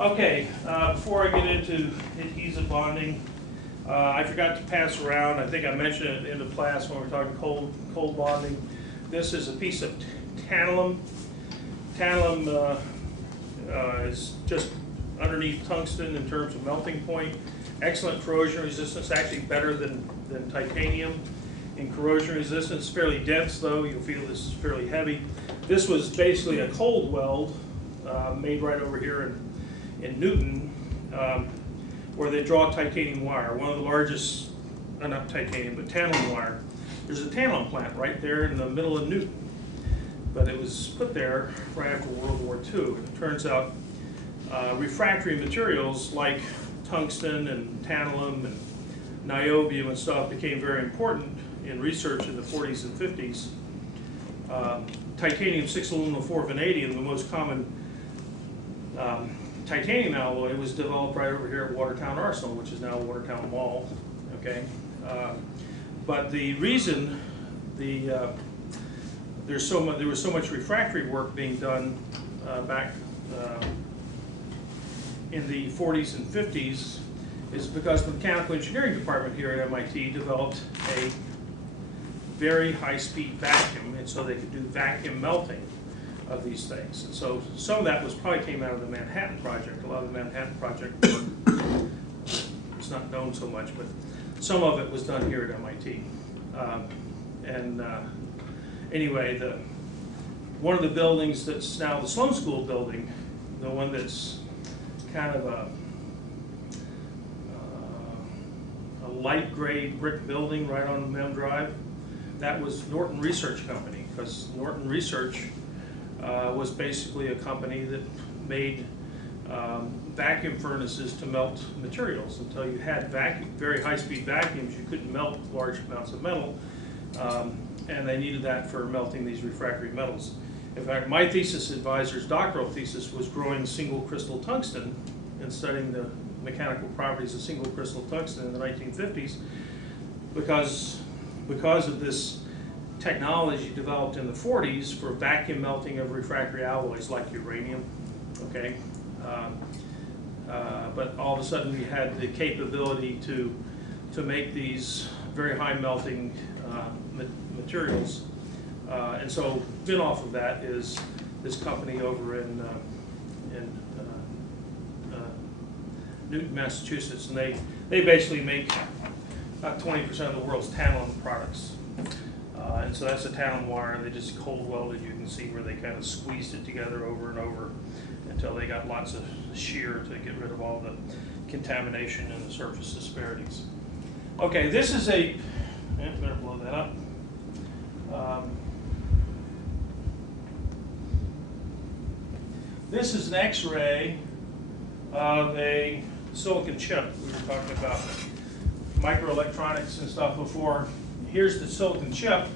Okay, before I get into adhesive bonding, I forgot to pass around, I think I mentioned it in the class when we were talking cold bonding. This is a piece of tantalum. Tantalum is just underneath tungsten in terms of melting point. Excellent corrosion resistance, actually better than titanium in corrosion resistance. Fairly dense though, you'll feel this is fairly heavy. This was basically a cold weld made right over here in Newton, where they draw titanium wire, one of the largest, not titanium, but tantalum wire. There's a tantalum plant right there in the middle of Newton, but it was put there right after World War II. And it turns out refractory materials like tungsten and tantalum and niobium and stuff became very important in research in the 40s and 50s. Titanium 6 aluminum 4 vanadium, the most common titanium alloy, was developed right over here at Watertown Arsenal, which is now Watertown Mall. Okay, but the reason there was so much refractory work being done back in the 40s and 50s is because the mechanical engineering department here at MIT developed a very high-speed vacuum, and so they could do vacuum melting of these things. And so some of that probably came out of the Manhattan Project. A lot of the Manhattan Project work, it's not known so much, but some of it was done here at MIT. Anyway, one of the buildings that's now the Sloan School building, the one that's kind of a light gray brick building right on Mem Drive, that was Norton Research Company, because Norton Research was basically a company that made vacuum furnaces to melt materials. Until you had very high-speed vacuums, you couldn't melt large amounts of metal, and they needed that for melting these refractory metals. In fact, my thesis advisor's doctoral thesis was growing single crystal tungsten and studying the mechanical properties of single crystal tungsten in the 1950s because of this technology developed in the 40s for vacuum melting of refractory alloys like uranium. Okay, but all of a sudden we had the capability to make these very high melting materials, and so spin off of that is this company over in Newton, Massachusetts, and they basically make about 20% of the world's tantalum products. And so that's a tantalum wire, and they just cold welded. You can see where they kind of squeezed it together over and over until they got lots of shear to get rid of all the contamination and the surface asperities. Okay, this is better blow that up. This is an X-ray of a silicon chip. We were talking about microelectronics and stuff before. Here's the silicon chip.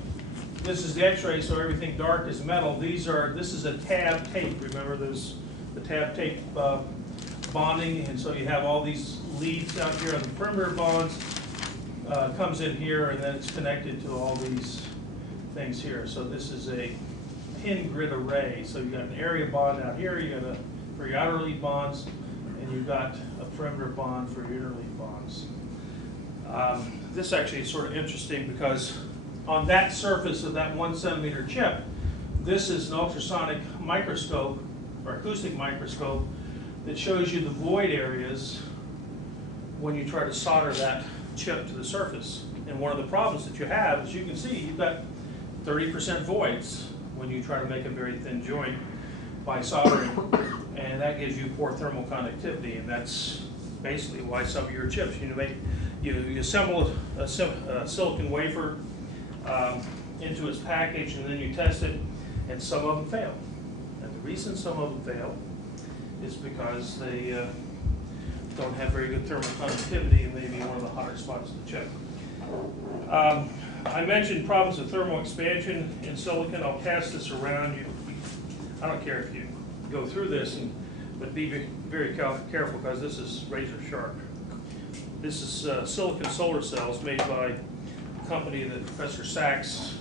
This is the X-ray, so everything dark is metal. This is a tab tape. Remember, there's the tab tape bonding, and so you have all these leads out here on the perimeter bonds. Comes in here, and then it's connected to all these things here. So this is a pin grid array. So you've got an area bond out here. You got for your outer lead bonds, and you've got a perimeter bond for your inner lead bonds. This actually is sort of interesting because on that surface of that 1 centimeter chip, this is an ultrasonic microscope or acoustic microscope that shows you the void areas when you try to solder that chip to the surface. And one of the problems that you have, as you can see, you've got 30% voids when you try to make a very thin joint by soldering, and that gives you poor thermal conductivity, and that's basically why some of your chips, you assemble a silicon wafer into its package, and then you test it, and some of them fail. And the reason some of them fail is because they don't have very good thermal conductivity, and maybe one of the hotter spots of the chip. I mentioned problems of thermal expansion in silicon. I'll pass this around. I don't care if you go through this, but be very careful because this is razor sharp. This is silicon solar cells made by a company that Professor Sachs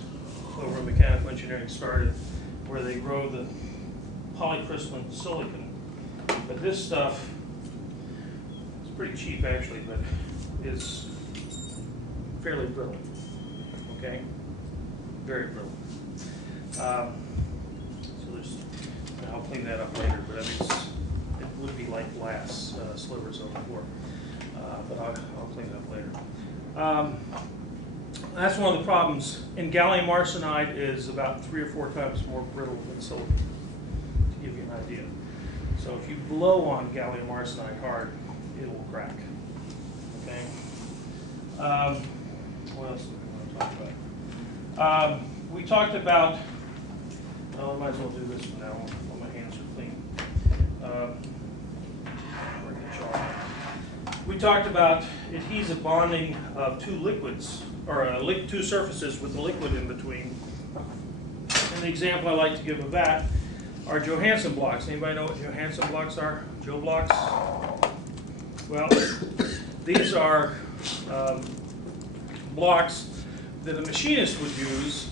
over in mechanical engineering started, where they grow the polycrystalline silicon But this stuff, it's pretty cheap actually, but it's fairly brittle, okay? Very brittle. So I'll clean that up later, but I mean, it would be like glass slivers over before, but I'll clean it up later. That's one of the problems. And gallium arsenide is about 3 or 4 times more brittle than silicon, to give you an idea. So if you blow on gallium arsenide hard, it will crack. Okay. What else do we want to talk about? We talked about. Oh, I might as well do this for now. While my hands are clean. We talked about adhesive bonding of 2 liquids, or 2 surfaces with a liquid in between. And the example I like to give of that are Johansen blocks. Anybody know what Johansen blocks are? Joe blocks? Well, these are blocks that a machinist would use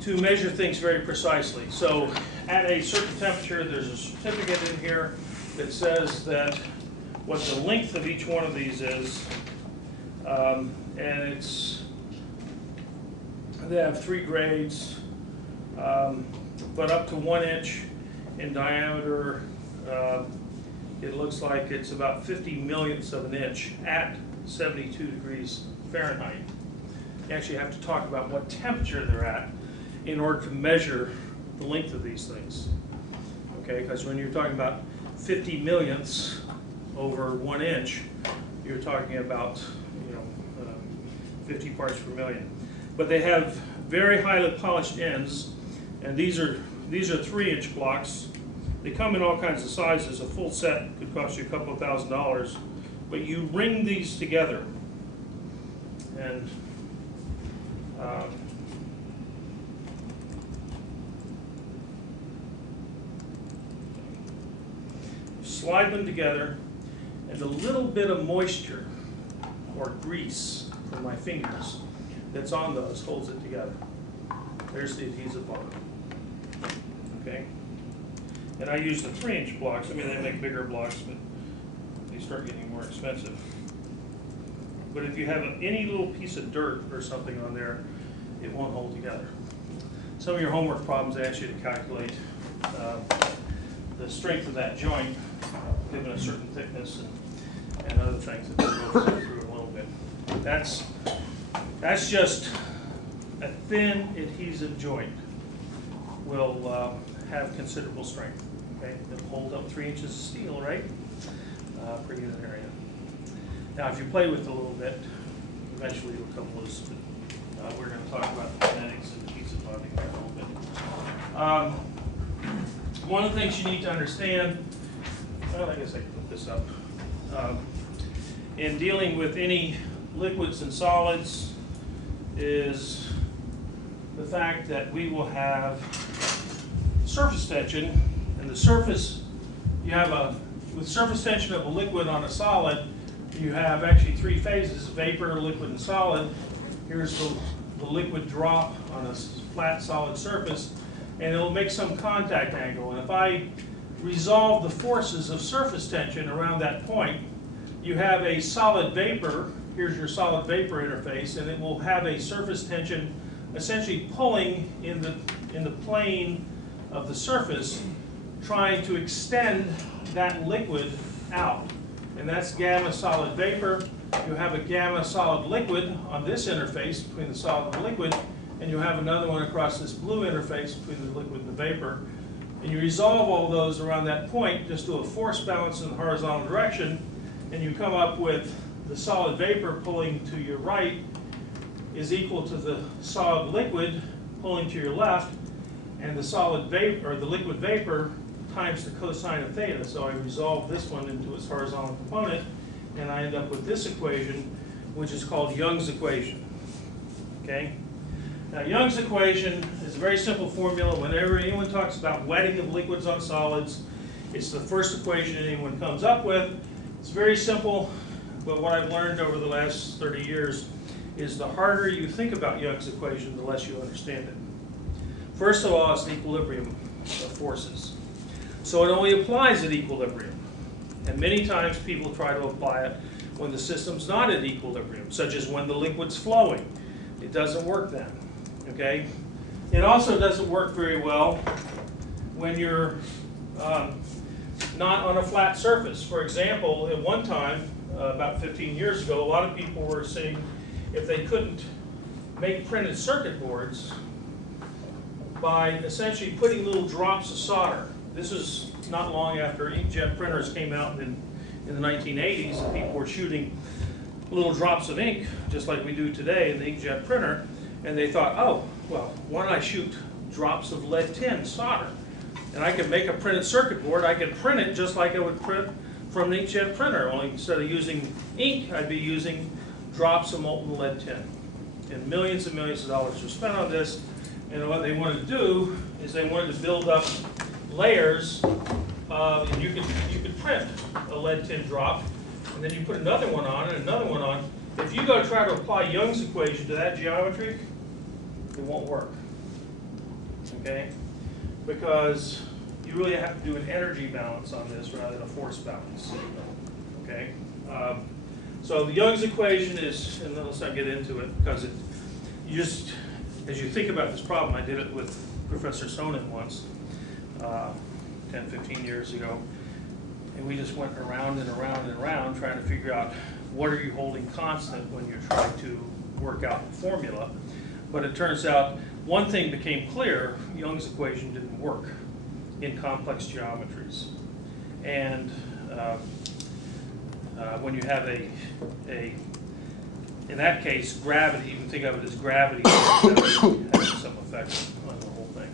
to measure things very precisely. So at a certain temperature, there's a certificate in here that says that what the length of each one of these is, and they have 3 grades, but up to 1 inch in diameter. It looks like it's about 50 millionths of an inch at 72 degrees Fahrenheit. You actually have to talk about what temperature they're at in order to measure the length of these things. Okay, because when you're talking about 50 millionths over 1 inch, you're talking about 50 parts per million. But they have very highly polished ends, and these are 3-inch blocks. They come in all kinds of sizes. A full set could cost you a couple of $1,000s, but you ring these together, and slide them together, and a little bit of moisture or grease from my fingers that's on those holds it together. There's the adhesive bond. Okay? And I use the 3-inch blocks. I mean, they make bigger blocks, but they start getting more expensive. But if you have any little piece of dirt or something on there, it won't hold together. Some of your homework problems ask you to calculate the strength of that joint, given a certain thickness and other things that we'll go through a little bit. That's just a thin adhesive joint will have considerable strength. Okay, it'll hold up 3 inches of steel, right? Per unit area. Now, if you play with it a little bit, eventually it'll come loose. But we're going to talk about the kinetics of adhesive bonding here a little bit. One of the things you need to understand, well, I guess I can put this up. In dealing with any liquids and solids is the fact that we will have surface tension, and the surface, with surface tension of a liquid on a solid, you have actually 3 phases: vapor, liquid, and solid. Here's the liquid drop on a flat solid surface, and it'll make some contact angle. And if I resolve the forces of surface tension around that point, you have a solid vapor. Here's your solid vapor interface, and it will have a surface tension essentially pulling in the plane of the surface, trying to extend that liquid out. And that's gamma solid vapor. You have a gamma solid liquid on this interface between the solid and the liquid, and you have another one across this blue interface between the liquid and the vapor. And you resolve all those around that point, just do a force balance in the horizontal direction, and you come up with the solid vapor pulling to your right is equal to the solid liquid pulling to your left, and the solid vapor, or the liquid vapor, times the cosine of theta. So I resolve this one into its horizontal component, and I end up with this equation, which is called Young's equation. Okay? Now, Young's equation is a very simple formula. Whenever anyone talks about wetting of liquids on solids, it's the first equation anyone comes up with. It's very simple, but what I've learned over the last 30 years is the harder you think about Young's equation, the less you understand it. First of all, it's the equilibrium of forces. So it only applies at equilibrium. And many times people try to apply it when the system's not at equilibrium, such as when the liquid's flowing. It doesn't work then, okay? It also doesn't work very well when you're not on a flat surface. For example, at one time, about 15 years ago, a lot of people were saying if they couldn't make printed circuit boards by essentially putting little drops of solder. This is not long after inkjet printers came out in the 1980s, and people were shooting little drops of ink, just like we do today in the inkjet printer, and they thought, oh, well, why don't I shoot drops of lead tin solder? And I could make a printed circuit board. I could print it just like I would print from an inkjet printer, only instead of using ink, I'd be using drops of molten lead tin. And millions of dollars were spent on this, and what they wanted to do is they wanted to build up layers, and you could print a lead tin drop, and then you put another one on and another one on. If you go try to apply Young's equation to that geometry, it won't work, okay? Because you really have to do an energy balance on this rather than a force balance, okay? So the Young's equation is, and let's not get into it, because as you think about this problem, I did it with Professor Sonnen once, 10, 15 years ago, and we just went around and around and around trying to figure out what are you holding constant when you're trying to work out the formula. But it turns out one thing became clear: Young's equation didn't work in complex geometries. And when you have in that case, gravity, you can think of it as gravity has some effect on the whole thing.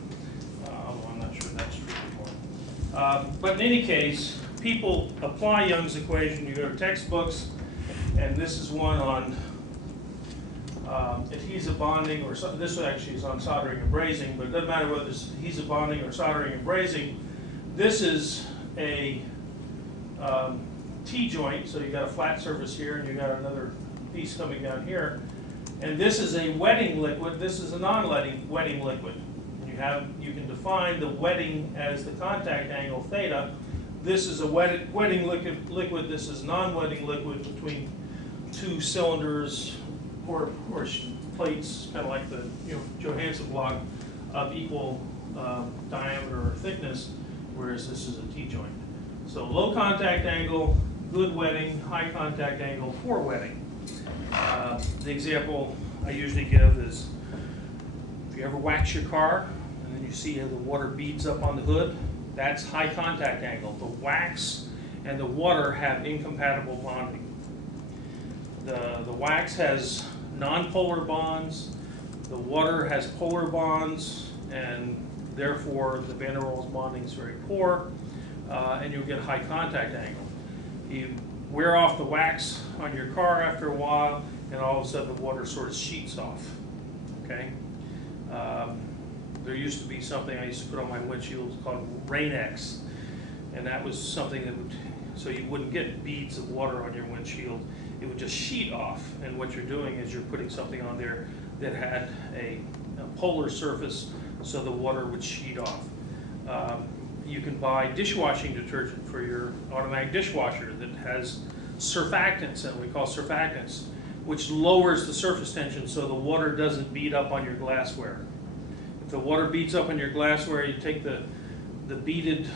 Although I'm not sure that's true anymore. But in any case, people apply Young's equation. You go to textbooks, and this is one on adhesive bonding, or this actually is on soldering and brazing, but it doesn't matter whether it's adhesive bonding or soldering and brazing. This is a T-joint, so you got a flat surface here, and you got another piece coming down here. And this is a wetting liquid. This is a non-wetting liquid. You can define the wetting as the contact angle theta. This is a wetting liquid. This is non-wetting liquid between two cylinders or plates, kind of like the Johansen block, of equal diameter or thickness, whereas this is a T-joint. So low contact angle, good wetting; high contact angle, poor wetting. The example I usually give is, if you ever wax your car and then you see how the water beads up on the hood, that's high contact angle. The wax and the water have incompatible bonding. The wax has nonpolar bonds, the water has polar bonds, and therefore the van der Waals bonding is very poor, and you'll get a high contact angle. You wear off the wax on your car after a while, and all of a sudden the water sort of sheets off, okay? There used to be something I used to put on my windshield called Rain-X, and that was something that would, so you wouldn't get beads of water on your windshield. It would just sheet off, and what you're doing is you're putting something on there that had a polar surface, so the water would sheet off. You can buy dishwashing detergent for your automatic dishwasher that has surfactants, that we call surfactants, which lowers the surface tension so the water doesn't bead up on your glassware. If the water beads up on your glassware, you take the beaded,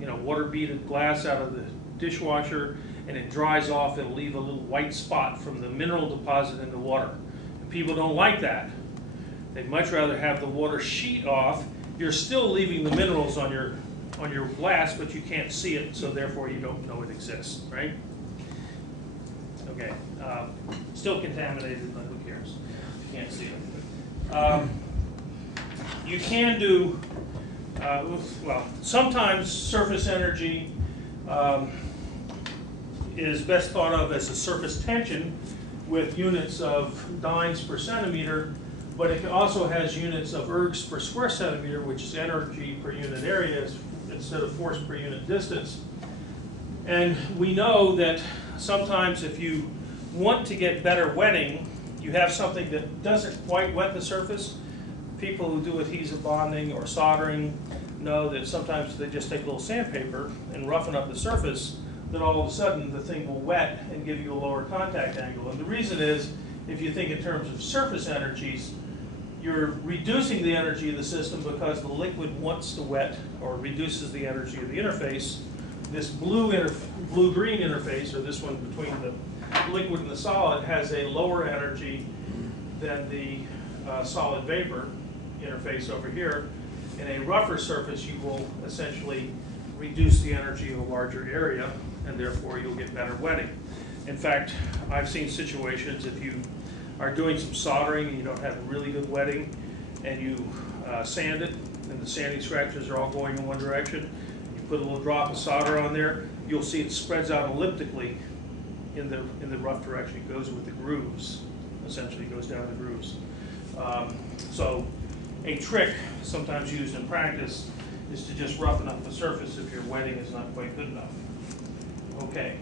water beaded glass out of the dishwasher, and it dries off. It'll leave a little white spot from the mineral deposit in the water. And people don't like that. They'd much rather have the water sheet off. You're still leaving the minerals on your glass, but you can't see it, so therefore you don't know it exists, right? Okay, still contaminated, but who cares? You can't see it. You can do, well, sometimes surface energy is best thought of as a surface tension with units of dynes per centimeter, but it also has units of ergs per square centimeter, which is energy per unit area instead of force per unit distance. And we know that sometimes if you want to get better wetting, you have something that doesn't quite wet the surface. People who do adhesive bonding or soldering, know that sometimes they just take a little sandpaper and roughen up the surface, then all of a sudden the thing will wet and give you a lower contact angle. And the reason is, if you think in terms of surface energies, you're reducing the energy of the system because the liquid wants to wet, or reduces the energy of the interface. This blue-green interface, or this one between the liquid and the solid, has a lower energy than the solid vapor interface over here. In a rougher surface, you will essentially reduce the energy of a larger area, and therefore you'll get better wetting. In fact, I've seen situations if you are doing some soldering and you don't have really good wetting, and you sand it, and the sanding scratches are all going in one direction, you put a little drop of solder on there, you'll see it spreads out elliptically in the rough direction. It goes with the grooves, essentially goes down the grooves. So a trick sometimes used in practice is to just roughen up the surface if your wetting is not quite good enough. Okay,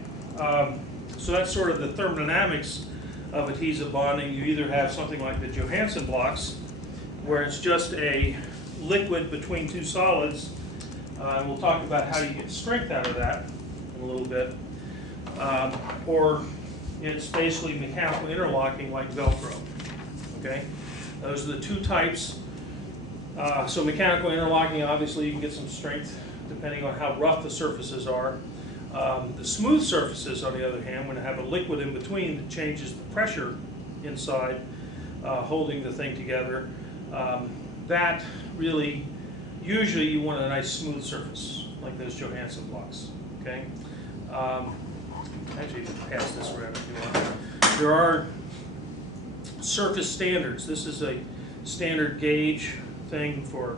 so that's sort of the thermodynamics of adhesive bonding. You either have something like the Johansen blocks, where it's just a liquid between two solids, and we'll talk about how you get strength out of that in a little bit, or it's basically mechanical interlocking like Velcro. Okay, those are the two types. So mechanical interlocking, obviously you can get some strength depending on how rough the surfaces are. The smooth surfaces, on the other hand, when you have a liquid in between that changes the pressure inside, holding the thing together, that really, usually you want a nice smooth surface, like those Johansen blocks. Okay. Actually, you can pass this around if you want. There are surface standards. This is a standard gauge thing for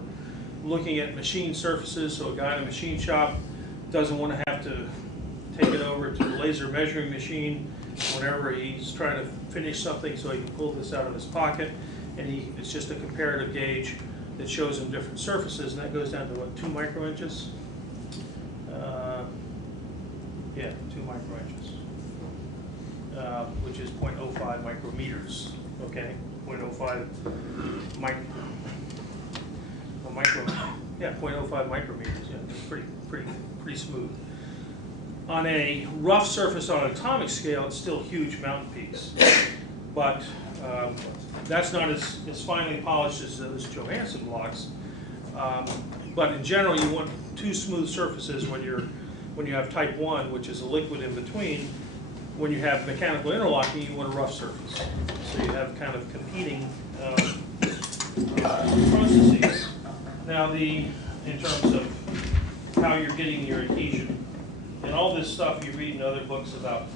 looking at machine surfaces, so a guy in a machine shop doesn't want to have to take it over to the laser measuring machine whenever he's trying to finish something, so he can pull this out of his pocket, and it's just a comparative gauge that shows him different surfaces, and that goes down to what, 2 microinches? Yeah, 2 microinches, which is 0.05 micrometers. Okay, 0.05 yeah, 0.05 micrometers. Yeah, it's pretty smooth. On a rough surface on an atomic scale, it's still huge mountain peaks, but that's not as finely polished as those Johansen blocks. But in general, you want 2 smooth surfaces when you have type 1, which is a liquid in between. When you have mechanical interlocking, you want a rough surface. So you have kind of competing processes. Now, in terms of how you're getting your adhesion, and all this stuff you read in other books about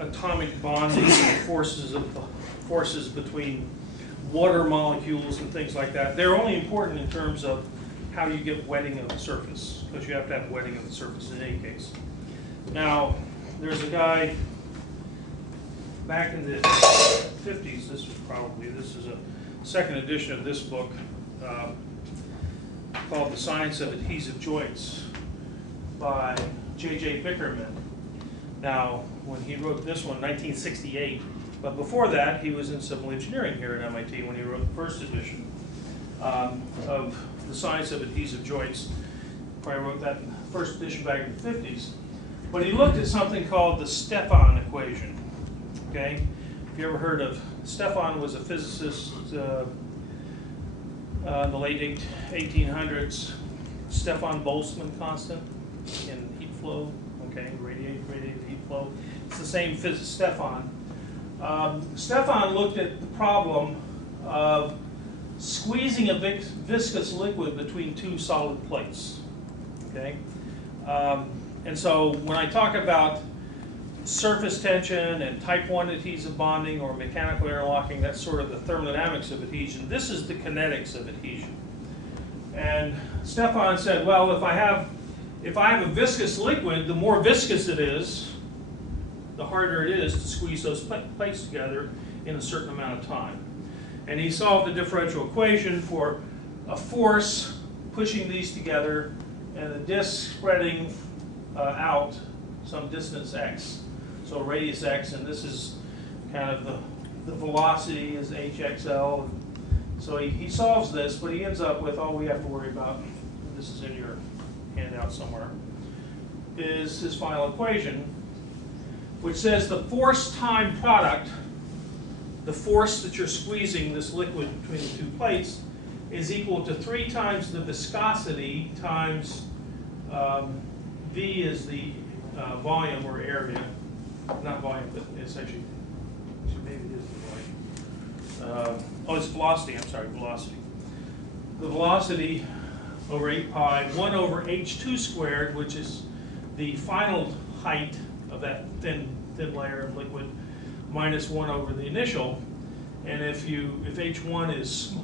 atomic bonding, forces between water molecules and things like that, they're only important in terms of how you get wetting of the surface, because you have to have wetting of the surface in any case. Now, there's a guy back in the 50s, this is a second edition of this book, called The Science of Adhesive Joints by J.J. Bickerman. Now, when he wrote this one, 1968, but before that, he was in civil engineering here at MIT when he wrote the first edition of The Science of Adhesive Joints. Probably wrote that first edition back in the 50s. But he looked at something called the Stefan equation. Okay? If you ever heard of, Stefan was a physicist in the late 1800s. Stefan Boltzmann constant in heat flow, okay, radiated heat flow. It's the same physicist, Stefan. Stefan looked at the problem of squeezing a viscous liquid between 2 solid plates, okay? And so when I talk about surface tension and type 1 adhesive bonding or mechanical interlocking, that's sort of the thermodynamics of adhesion. This is the kinetics of adhesion. And Stefan said, well, if I have a viscous liquid, the more viscous it is, the harder it is to squeeze those plates together in a certain amount of time. And he solved the differential equation for a force pushing these together and the disk spreading out some distance x. So radius x, and this is kind of the velocity is hxl, So he solves this, but he ends up with all we have to worry about, and this is in your handout somewhere, is his final equation, which says the force time product, the force that you're squeezing this liquid between the two plates, is equal to 3 times the viscosity times V is the volume or area, not volume, but it's actually maybe it is the volume. Oh, it's velocity, I'm sorry, velocity. The velocity over 8 pi, 1 over h2 squared, which is the final height of that thin layer of liquid, minus 1 over the initial. And if h1 is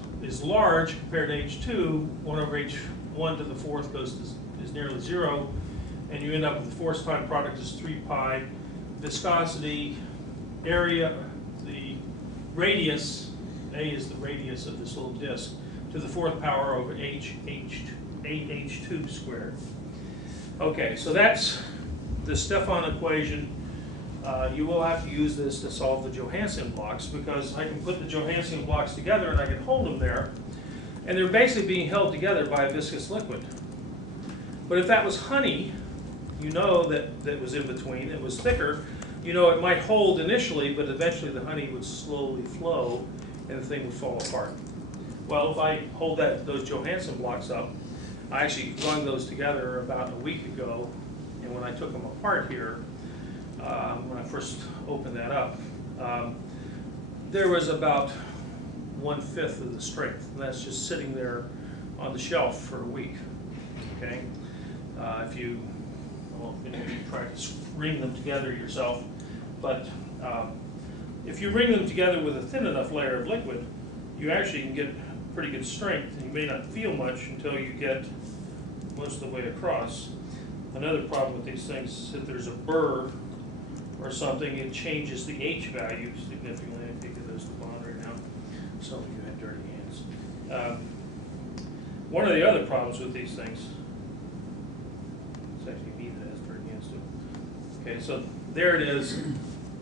large compared to h2, 1 over h1 to the fourth is nearly 0, and you end up with the force time product is 3 pi. Viscosity, area, the radius, A is the radius of this little disk, to the 4th power over 8h2 squared. Okay, so that's the Stefan equation. You will have to use this to solve the Johansen blocks, because I can put the Johansen blocks together and I can hold them there, and they're basically being held together by a viscous liquid. But if that was honey, you know that was in between, it was thicker, you know it might hold initially, but eventually the honey would slowly flow and the thing would fall apart. Well, if I hold those Johansen blocks up, I actually rung those together about a week ago, and when I took them apart here, when I first opened that up, there was about 1/5 of the strength, and that's just sitting there on the shelf for a week. Okay, if you try to ring them together yourself, but if you ring them together with a thin enough layer of liquid, you actually can get pretty good strength, and you may not feel much until you get most of the way across. Another problem with these things is if there's a burr or something, it changes the H value significantly. I think there's the bond right now. Some of you have dirty hands. One of the other problems with these things, it's actually me that has dirty hands too. Okay, so there it is.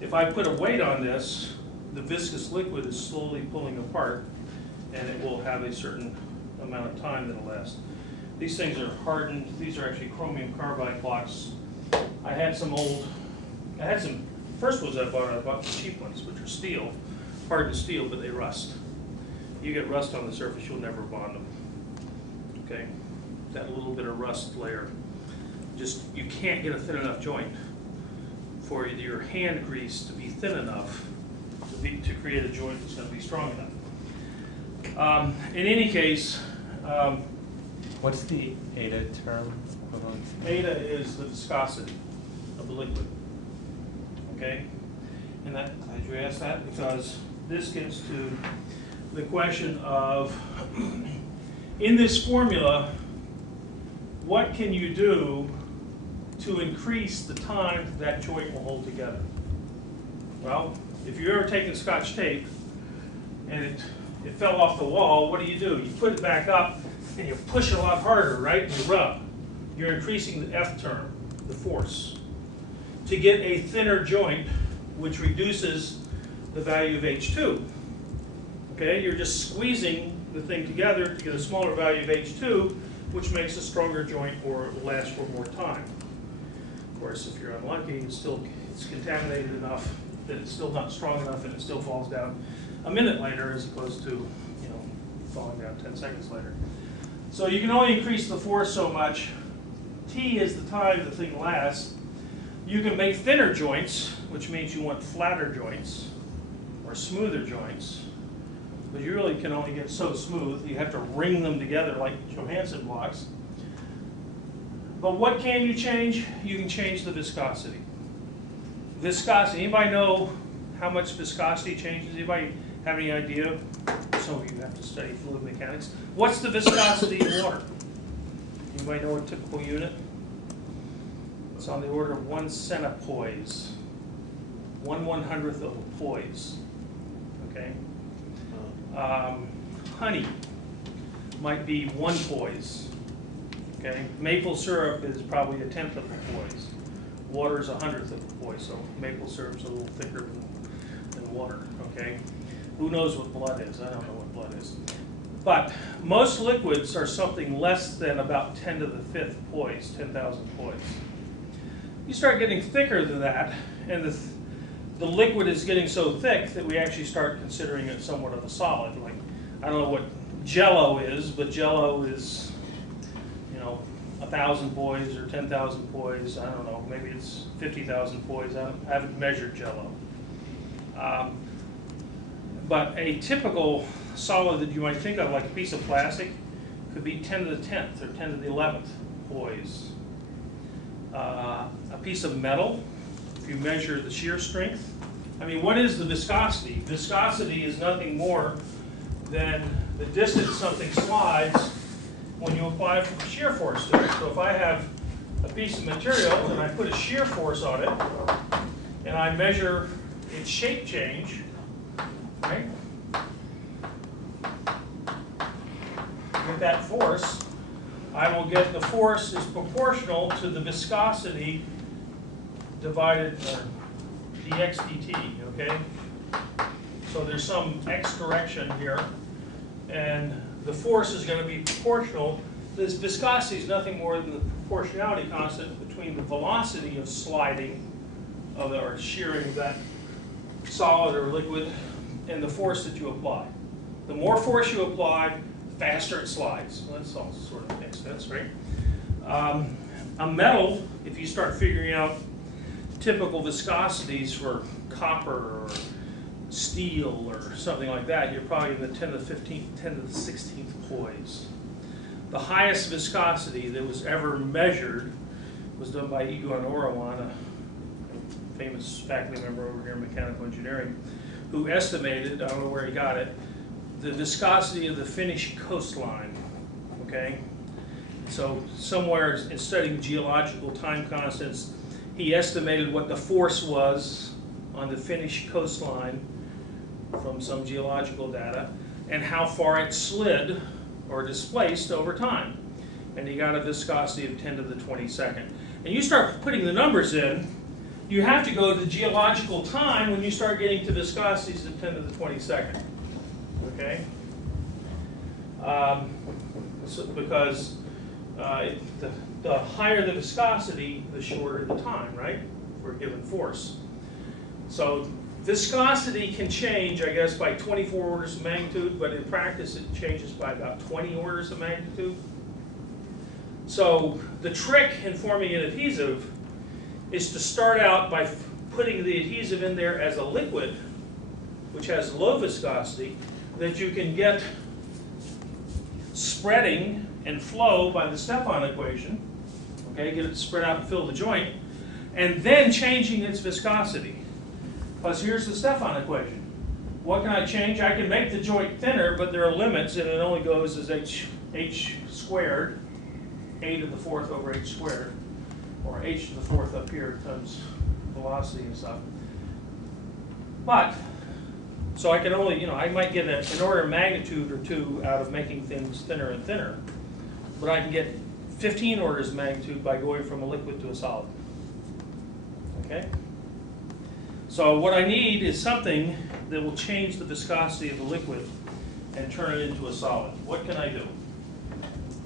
If I put a weight on this, the viscous liquid is slowly pulling apart, and it will have a certain amount of time that'll last. These things are hardened. These are actually chromium carbide blocks. I had some, first ones I bought the cheap ones, which are steel, hardened steel, but they rust. You get rust on the surface, you'll never bond them. Okay, that little bit of rust layer. You can't get a thin enough joint for your hand grease to be thin enough to create a joint that's going to be strong enough. In any case, what's the eta term equivalent? Eta is the viscosity of the liquid. Okay, and glad you asked that, because this gets to the question of, in this formula, what can you do to increase the time that joint will hold together? Well, if you've ever taken Scotch tape and it fell off the wall, what do? You put it back up and you push it a lot harder, right? And you rub. You're increasing the F term, the force, to get a thinner joint, which reduces the value of H2. Okay, you're just squeezing the thing together to get a smaller value of H2, which makes a stronger joint or it will last for more time. Of course, if you're unlucky, it's contaminated enough that it's still not strong enough and it still falls down a minute later as opposed to, falling down 10 seconds later. So you can only increase the force so much. T is the time the thing lasts. You can make thinner joints, which means you want flatter joints or smoother joints, but you really can only get so smooth. You have to ring them together like Johansen blocks. But what can you change? You can change the viscosity. Viscosity, anybody know how much viscosity changes? Anybody have any idea? Some of you have to study fluid mechanics. What's the viscosity of water? Anybody know a typical unit? It's on the order of 1 centipoise. 1/100th of a poise. Okay? Honey might be 1 poise. Okay? Maple syrup is probably 1/10 of a poise. Water is 100th of a poise, so maple syrup's a little thicker than water. Okay? Who knows what blood is? I don't know what blood is. But most liquids are something less than about 10 to the 5th poise, 10,000 poise. You start getting thicker than that, and the liquid is getting so thick that we actually start considering it somewhat of a solid. Like, I don't know what Jello is, but Jello is, 1,000 poise or 10,000 poise. I don't know. Maybe it's 50,000 poise. I haven't measured Jello. But a typical solid that you might think of, like a piece of plastic, could be 10 to the 10th or 10 to the 11th poise. A piece of metal, if you measure the shear strength, I mean, what is the viscosity? Viscosity is nothing more than the distance something slides when you apply shear force to it. So if I have a piece of material and I put a shear force on it, and I measure its shape change, right? With that force, I will get the force is proportional to the viscosity divided dx dt, okay? So there's some x direction here, and the force is going to be proportional. This viscosity is nothing more than the proportionality constant between the velocity of sliding or shearing of that solid or liquid and the force that you apply. The more force you apply, the faster it slides. Well, that's all sort of makes sense, right? A metal, if you start figuring out typical viscosities for copper or steel or something like that, you're probably in the 10 to the 15th, 10 to the 16th poise. The highest viscosity that was ever measured was done by Egon Orawan, a famous faculty member over here in mechanical engineering, who estimated, I don't know where he got it, the viscosity of the Finnish coastline, okay? So somewhere in studying geological time constants, he estimated what the force was on the Finnish coastline from some geological data and how far it slid or displaced over time. And he got a viscosity of 10 to the 22nd. And you start putting the numbers in, you have to go to geological time when you start getting to viscosities of 10 to the 22nd. Okay? Because the higher the viscosity, the shorter the time, right? For a given force. So viscosity can change, I guess, by 24 orders of magnitude, but in practice it changes by about 20 orders of magnitude. So the trick in forming an adhesive is to start out by putting the adhesive in there as a liquid, which has low viscosity, that you can get spreading and flow by the Stefan equation, okay, get it spread out and fill the joint, and then changing its viscosity. Plus here's the Stefan equation. What can I change? I can make the joint thinner, but there are limits, and it only goes as h squared, a to the 4th over h squared, or h to the 4th up here times velocity and stuff. But, so I can only, I might get an order of magnitude or two out of making things thinner and thinner, but I can get 15 orders of magnitude by going from a liquid to a solid. Okay? So what I need is something that will change the viscosity of the liquid and turn it into a solid. What can I do?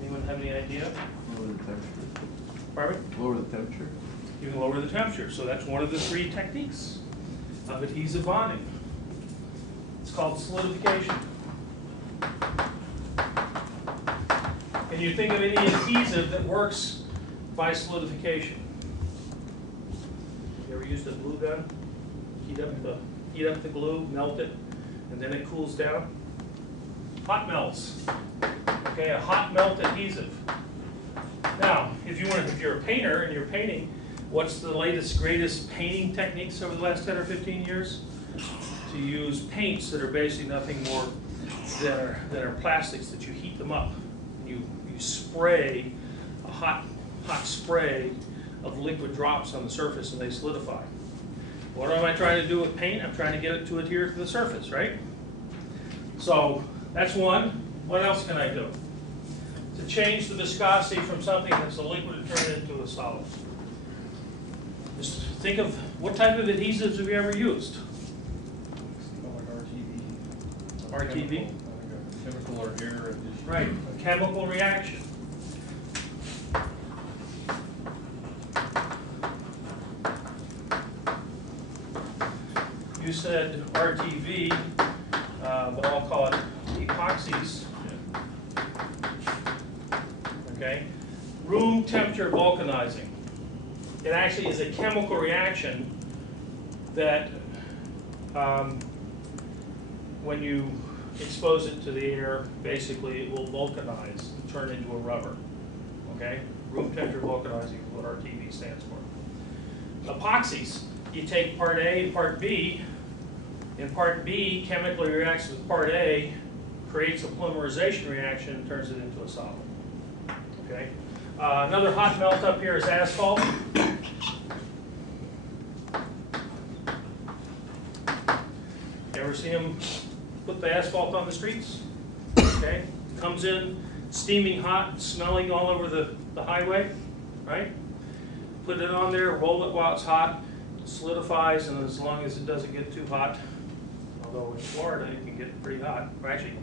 Anyone have any idea? Lower the temperature. Pardon? Lower the temperature. You can lower the temperature. So that's one of the 3 techniques of adhesive bonding. It's called solidification. Can you think of any adhesive that works by solidification? You ever used a glue gun? Heat up the glue, melt it, and then it cools down. Hot melts. Okay, a hot melt adhesive. Now, if you're a painter and you're painting, what's the latest, greatest painting techniques over the last 10 or 15 years? To use paints that are basically nothing more that are plastics that you heat them up. You spray a hot spray of liquid drops on the surface and they solidify. What am I trying to do with paint? I'm trying to get it to adhere to the surface, right? So that's one. What else can I do? To change the viscosity from something that's a liquid and turn it into a solid. Just think of what type of adhesives have you ever used? Like RTV. RTV? Chemical chemical or air addition. Right, a chemical reaction. You said RTV, but I'll call it epoxies. Okay? Room temperature vulcanizing. It actually is a chemical reaction that when you expose it to the air, basically it will vulcanize and turn into a rubber. Okay? Room temperature vulcanizing is what RTV stands for. Epoxies, you take part A and part B. In part B, chemically reacts with part A, creates a polymerization reaction and turns it into a solid. Okay? Another hot melt up here is asphalt. You ever see them put the asphalt on the streets? Okay? Comes in steaming hot, smelling all over the highway, right? Put it on there, roll it while it's hot, solidifies, and as long as it doesn't get too hot, although in Florida it can get pretty hot, or actually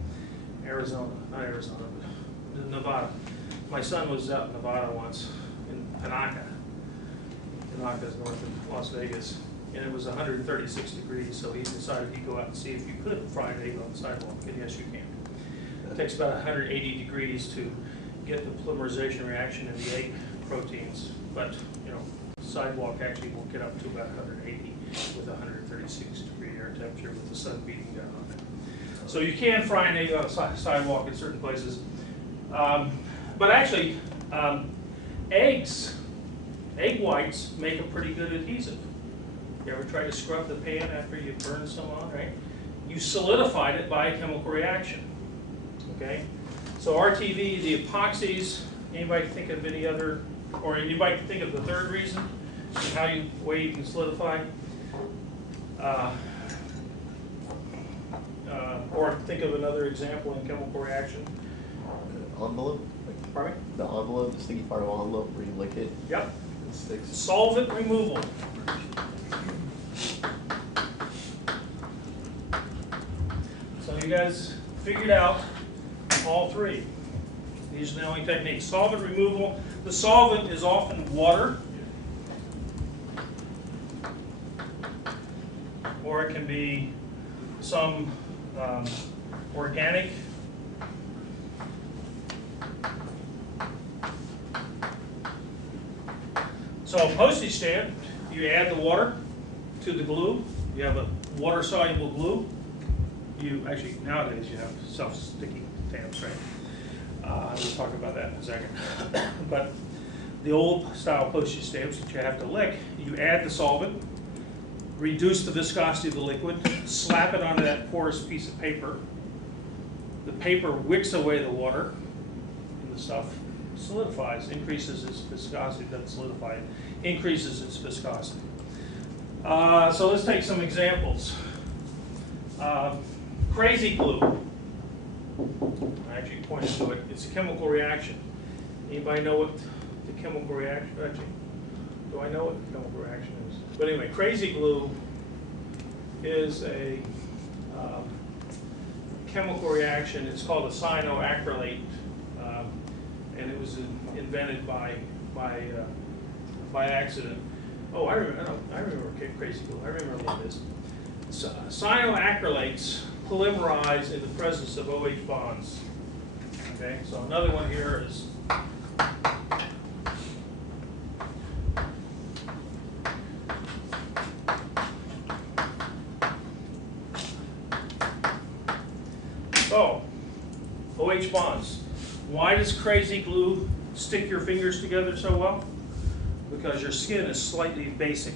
Arizona, not Arizona, but Nevada. My son was out in Nevada once, in Panaca. Panaca is north of Las Vegas, and it was 136 degrees, so he decided he'd go out and see if you could fry an egg on the sidewalk, and yes, you can. It takes about 180 degrees to get the polymerization reaction in the egg proteins, but you know, sidewalk actually will get up to about 180 with 136 degree air temperature with the sun beating down on it. So you can fry an egg on a sidewalk in certain places. But actually, egg whites make a pretty good adhesive. You ever try to scrub the pan after you burn some on, right? You solidified it by a chemical reaction, okay? So RTV, the epoxies, anybody think of any other, or anybody think of the third reason, way you can solidify? Or think of another example in chemical reaction. Envelope? Pardon me? The envelope, the sticky part of the envelope where you lick it, Yep. it sticks. Solvent removal. So you guys figured out all three. These are the only techniques. Solvent removal. The solvent is often water, or it can be some organic. So a postage stamp, you add the water to the glue. You have a water-soluble glue. Actually, nowadays you have self-sticking stamps, right? We'll talk about that in a second. But the old style postage stamps that you have to lick, you add the solvent, reduce the viscosity of the liquid, slap it onto that porous piece of paper. The paper wicks away the water, and the stuff solidifies, increases its viscosity, doesn't solidify, increases its viscosity. So let's take some examples. Crazy glue. I actually pointed to it. It's a chemical reaction. Anybody know what the chemical reaction, actually, do I know what the chemical reaction is? But anyway, crazy glue is a chemical reaction. It's called a cyanoacrylate, and it was invented by accident. Oh, I remember crazy glue. I remember what it is. Cyanoacrylates polymerize in the presence of OH bonds. Okay, so another one here is OH bonds. Why does crazy glue stick your fingers together so well? Because your skin is slightly basic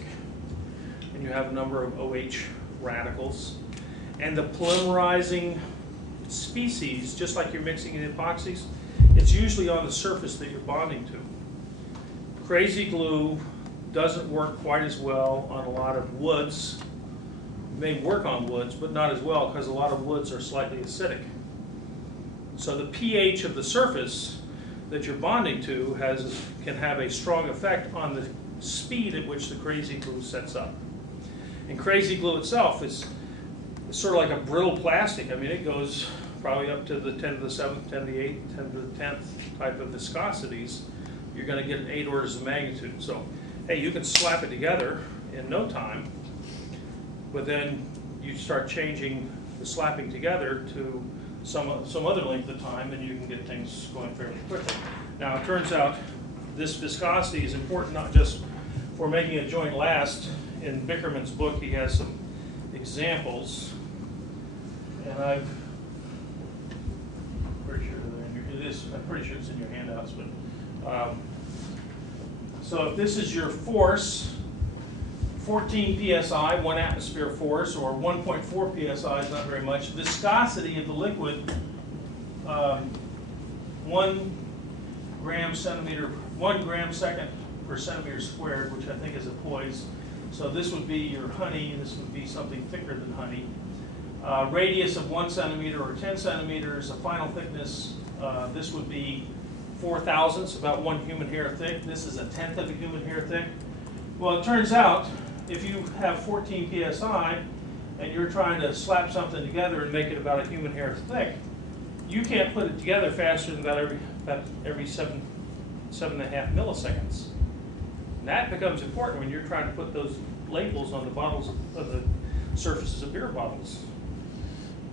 and you have a number of OH radicals. And the polymerizing species, just like you're mixing in epoxies, it's usually on the surface that you're bonding to. Crazy glue doesn't work quite as well on a lot of woods. It may work on woods, but not as well because a lot of woods are slightly acidic. So the pH of the surface that you're bonding to can have a strong effect on the speed at which the crazy glue sets up. And crazy glue itself is sort of like a brittle plastic. I mean, it goes probably up to the 10 to the 7th, 10 to the 8th, 10 to the 10th type of viscosities, you're going to get 8 orders of magnitude. So, hey, you can slap it together in no time, but then you start changing the slapping together to some other length of time, and you can get things going fairly quickly. Now, it turns out this viscosity is important not just for making a joint last. In Bickerman's book, he has some examples, and I'm pretty sure I'm pretty sure it's in your handouts. But so if this is your force, 14 psi, 1 atmosphere force, or 1.4 psi is not very much. Viscosity of the liquid, 1 gram second per centimeter squared, which I think is a poise. So this would be your honey. This would be something thicker than honey. Radius of 1 centimeter or 10 centimeters. A final thickness. This would be 4 thousandths, about 1 human hair thick. This is 1/10 of a human hair thick. Well, it turns out if you have 14 psi and you're trying to slap something together and make it about a human hair thick, you can't put it together faster than about every 7.5 milliseconds. And that becomes important when you're trying to put those labels on the bottles of the surfaces of beer bottles.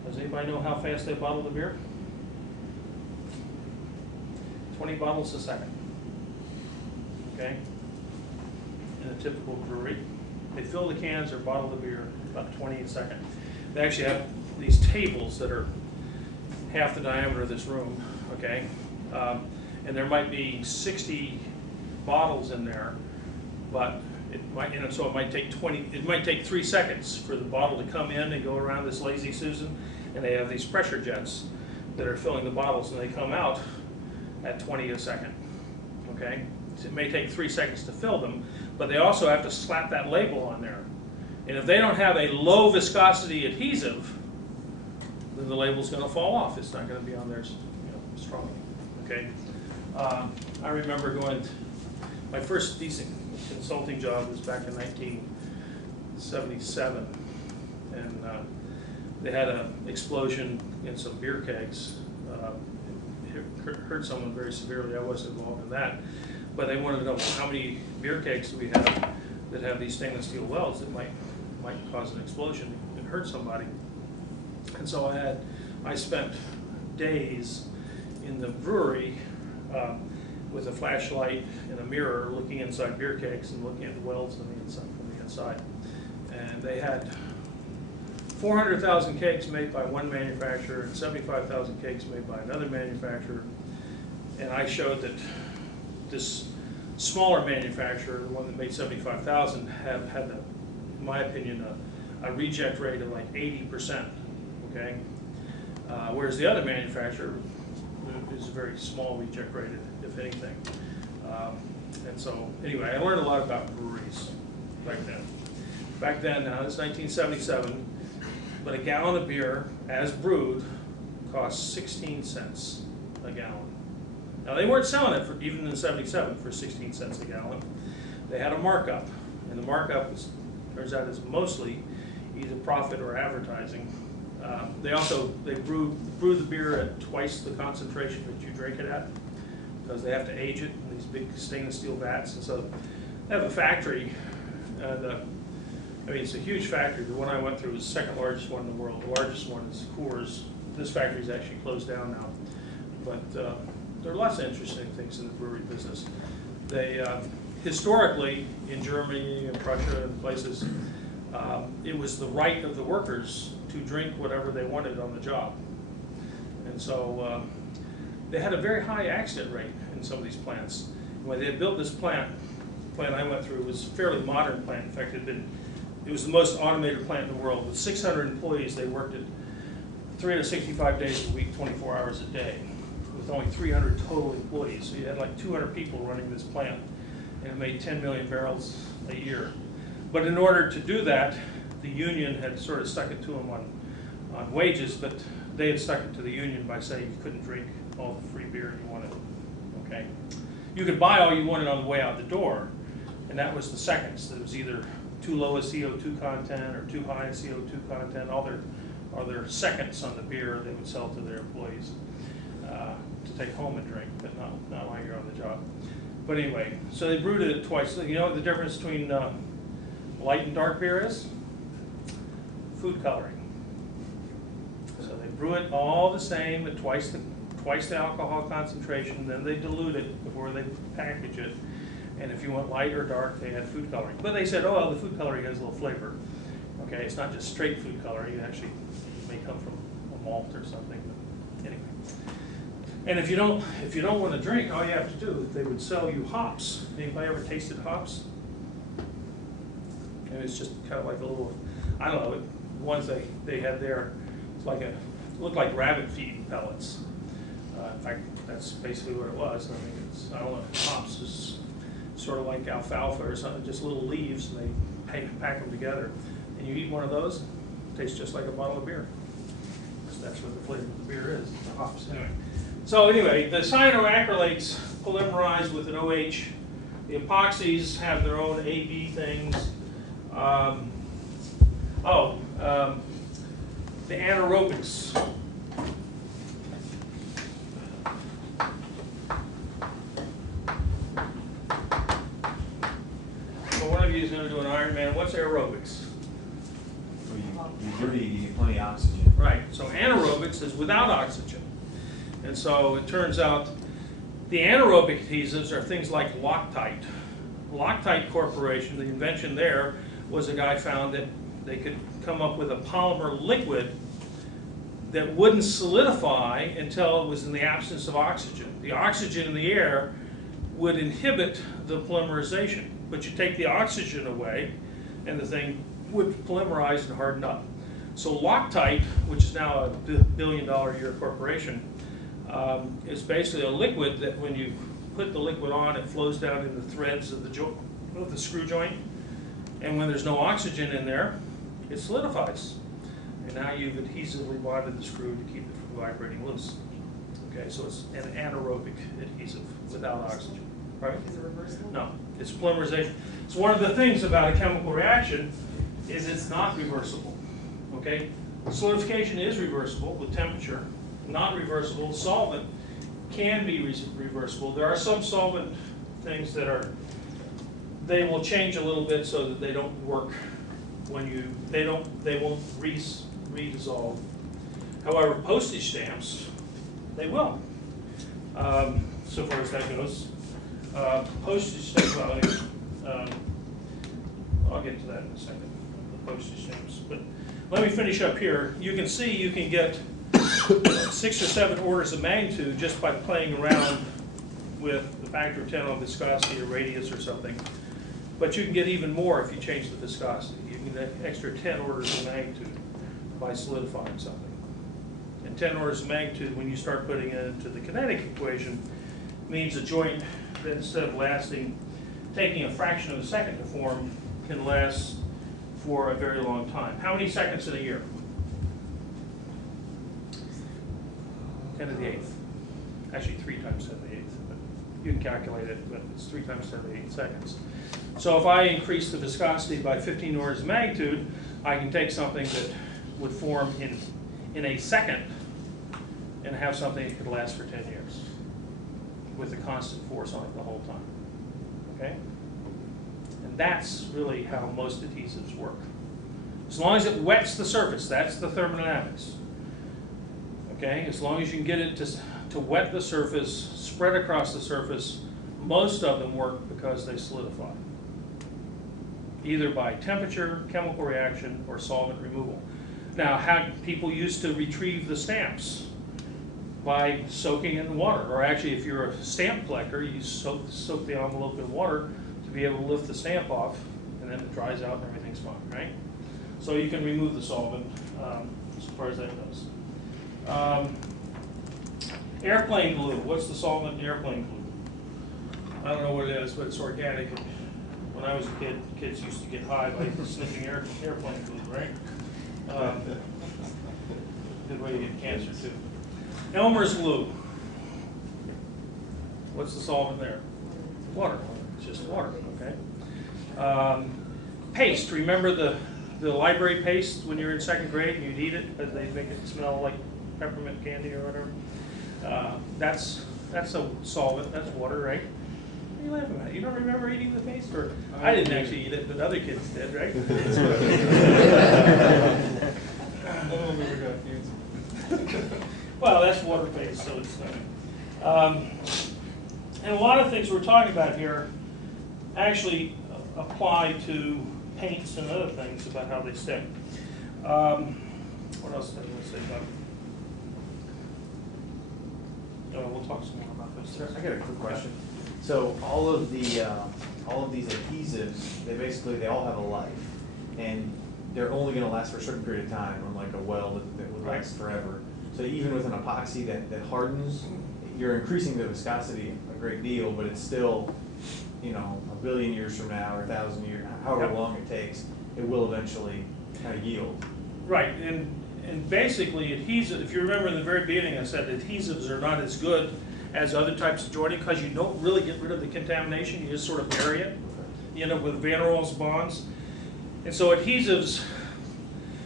Does anybody know how fast they bottle the beer? 20 bottles a second. Okay? In a typical brewery, they fill the cans or bottle the beer about 20 a second. They actually have these tables that are half the diameter of this room. Okay, and there might be 60 bottles in there, but it might, so it might take 20. It might take 3 seconds for the bottle to come in and go around this lazy Susan, and they have these pressure jets that are filling the bottles, and they come out at 20 a second. Okay, so it may take 3 seconds to fill them, but they also have to slap that label on there, and if they don't have a low viscosity adhesive, then the label's going to fall off. It's not going to be on there, strong. Okay. I remember going. My first decent consulting job was back in 1977, and they had an explosion in some beer kegs. It hurt someone very severely. I wasn't involved in that, but they wanted to know how many beer kegs do we have that have these stainless steel welds that might cause an explosion and hurt somebody. And so I spent days in the brewery with a flashlight and a mirror looking inside beer kegs and looking at the welds on the inside, from the inside. And they had 400,000 kegs made by one manufacturer and 75,000 kegs made by another manufacturer. And I showed that this smaller manufacturer, the one that made 75,000, had, in my opinion, a reject rate of like 80%. Okay, whereas the other manufacturer is a very small reject rate, if anything. And so, anyway, I learned a lot about breweries back then. Back then, now it's 1977, but a gallon of beer, as brewed, cost 16 cents a gallon. Now, they weren't selling it for, even in '77, for 16 cents a gallon. They had a markup, and the markup turns out is mostly either profit or advertising. They brew the beer at twice the concentration that you drink it at, because they have to age it in these big stainless steel vats. And so they have a factory. I mean, it's a huge factory. The one I went through was the second largest one in the world. The largest one is Coors. This factory's actually closed down now. But there are lots of interesting things in the brewery business. They historically, in Germany and Prussia and places, it was the right of the workers to drink whatever they wanted on the job. And so they had a very high accident rate in some of these plants. When they had built this plant, the plant I went through was a fairly modern plant. In fact, it was the most automated plant in the world. With 600 employees, they worked at 365 days a week, 24 hours a day, with only 300 total employees. So you had like 200 people running this plant, and it made 10 million barrels a year. But in order to do that, the union had sort of stuck it to them on wages, but they had stuck it to the union by saying you couldn't drink all the free beer you wanted. Okay, you could buy all you wanted on the way out the door, and that was the seconds. It was either too low a CO2 content or too high a CO2 content. All or their seconds on the beer they would sell to their employees to take home and drink, but not while you're on the job. But anyway, so they brewed it twice. You know what the difference between light and dark beer is? Food coloring. So they brew it all the same at twice the alcohol concentration, then they dilute it before they package it. And if you want light or dark, they add food coloring. But they said, oh, well, the food coloring has a little flavor. Okay, it's not just straight food coloring. It actually may come from a malt or something. But anyway. And if you don't want to drink, all you have to do, they would sell you hops. Anybody ever tasted hops? And it's just kind of like a little, I don't know, ones they had there, it's like looked like rabbit feed pellets. In fact, that's basically what it was. I mean, I don't know, hops is sort of like alfalfa or something, just little leaves, and they pack them together. And you eat one of those, it tastes just like a bottle of beer. So that's what the flavor of the beer is, the hops. Anyway, the cyanoacrylates polymerize with an OH. The epoxies have their own AB things. The anaerobics. One of you is going to do an Ironman. What's aerobics? You breathe, you get plenty of oxygen. Right. So anaerobics is without oxygen. And so it turns out the anaerobic adhesives are things like Loctite. Loctite Corporation, the invention there was a guy found that they could come up with a polymer liquid that wouldn't solidify until it was in the absence of oxygen. The oxygen in the air would inhibit the polymerization. But you take the oxygen away, and the thing would polymerize and harden up. So Loctite, which is now a billion-dollar-a-year corporation, is basically a liquid that when you put the liquid on, it flows down in the threads of the screw joint, and when there's no oxygen in there, it solidifies. And now you've adhesively bonded the screw to keep it from vibrating loose. Okay, so it's an anaerobic adhesive without oxygen. Right? Is it reversible? No, it's polymerization. So one of the things about a chemical reaction is it's not reversible. Okay, solidification is reversible with temperature. Not reversible. Solvent can be reversible. There are some solvent things that they will change a little bit so that they don't work when they won't redissolve. However, postage stamps, they will. So far as that goes. Postage stamps, well, anyway, I'll get to that in a second, the postage stamps. But let me finish up here. You can see you can get 6 or 7 orders of magnitude just by playing around with the factor of 10 on viscosity or radius or something. But you can get even more if you change the viscosity. You can get an extra 10 orders of magnitude by solidifying something. And 10 orders of magnitude, when you start putting it into the kinetic equation, means a joint that instead of taking a fraction of a second to form, can last for a very long time. How many seconds in a year? 10 to the 8th. Actually 3 times 10 to the 8th. But you can calculate it, but it's 3 times 10 to the 8th seconds. So if I increase the viscosity by 15 orders of magnitude, I can take something that would form in a second and have something that could last for 10 years with a constant force on it the whole time. Okay? And that's really how most adhesives work. As long as it wets the surface, that's the thermodynamics. Okay? As long as you can get it to wet the surface, spread across the surface, most of them work because they solidify. Either by temperature, chemical reaction, or solvent removal. Now, how people used to retrieve the stamps? By soaking it in water. Or actually, if you're a stamp collector, you soak the envelope in water to be able to lift the stamp off, and then it dries out and everything's fine, right? So you can remove the solvent as far as that goes. Airplane glue. What's the solvent in airplane glue? I don't know what it is, but it's organic. When I was a kid, kids used to get high by sniffing airplane glue, right? Good way to get cancer, too. Elmer's glue. What's the solvent there? Water. It's just water, okay? Paste. Remember the the library paste when you're in second grade and you'd eat it because they make it smell like peppermint candy or whatever. That's a solvent, that's water, right? What are you laughing at? You don't remember eating the paste? Or I didn't actually eat it, but other kids did, right? Oh, we got fancy. Well, that's water paste, so it's and a lot of things we're talking about here actually apply to paints and other things about how they stick. What else did I want to say about it? We'll talk some more about this. Sir, I got a quick question. So all of these adhesives, they all have a life, and they're only going to last for a certain period of time, unlike a weld that would last forever. So even with an epoxy that hardens, you're increasing the viscosity a great deal, but it's still, you know, a billion years from now or 1,000 years, however long it takes, it will eventually kind of yield. Right, and basically adhesive, if you remember in the very beginning I said adhesives are not as good as other types of joining because you don't really get rid of the contamination, you just sort of bury it, you know, with Van der Waals bonds. And so adhesives,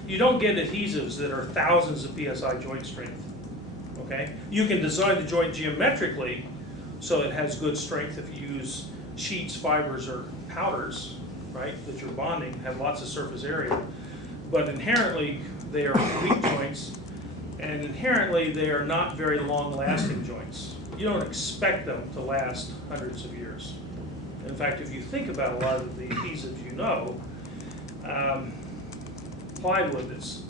you don't get adhesives that are thousands of PSI joint strength, okay? You can design the joint geometrically so it has good strength if you use sheets, fibers, or powders, right, that you're bonding, have lots of surface area. But inherently, they are weak joints, and inherently, they are not very long-lasting joints. You don't expect them to last hundreds of years. In fact, if you think about a lot of the adhesives you know, plywood that's,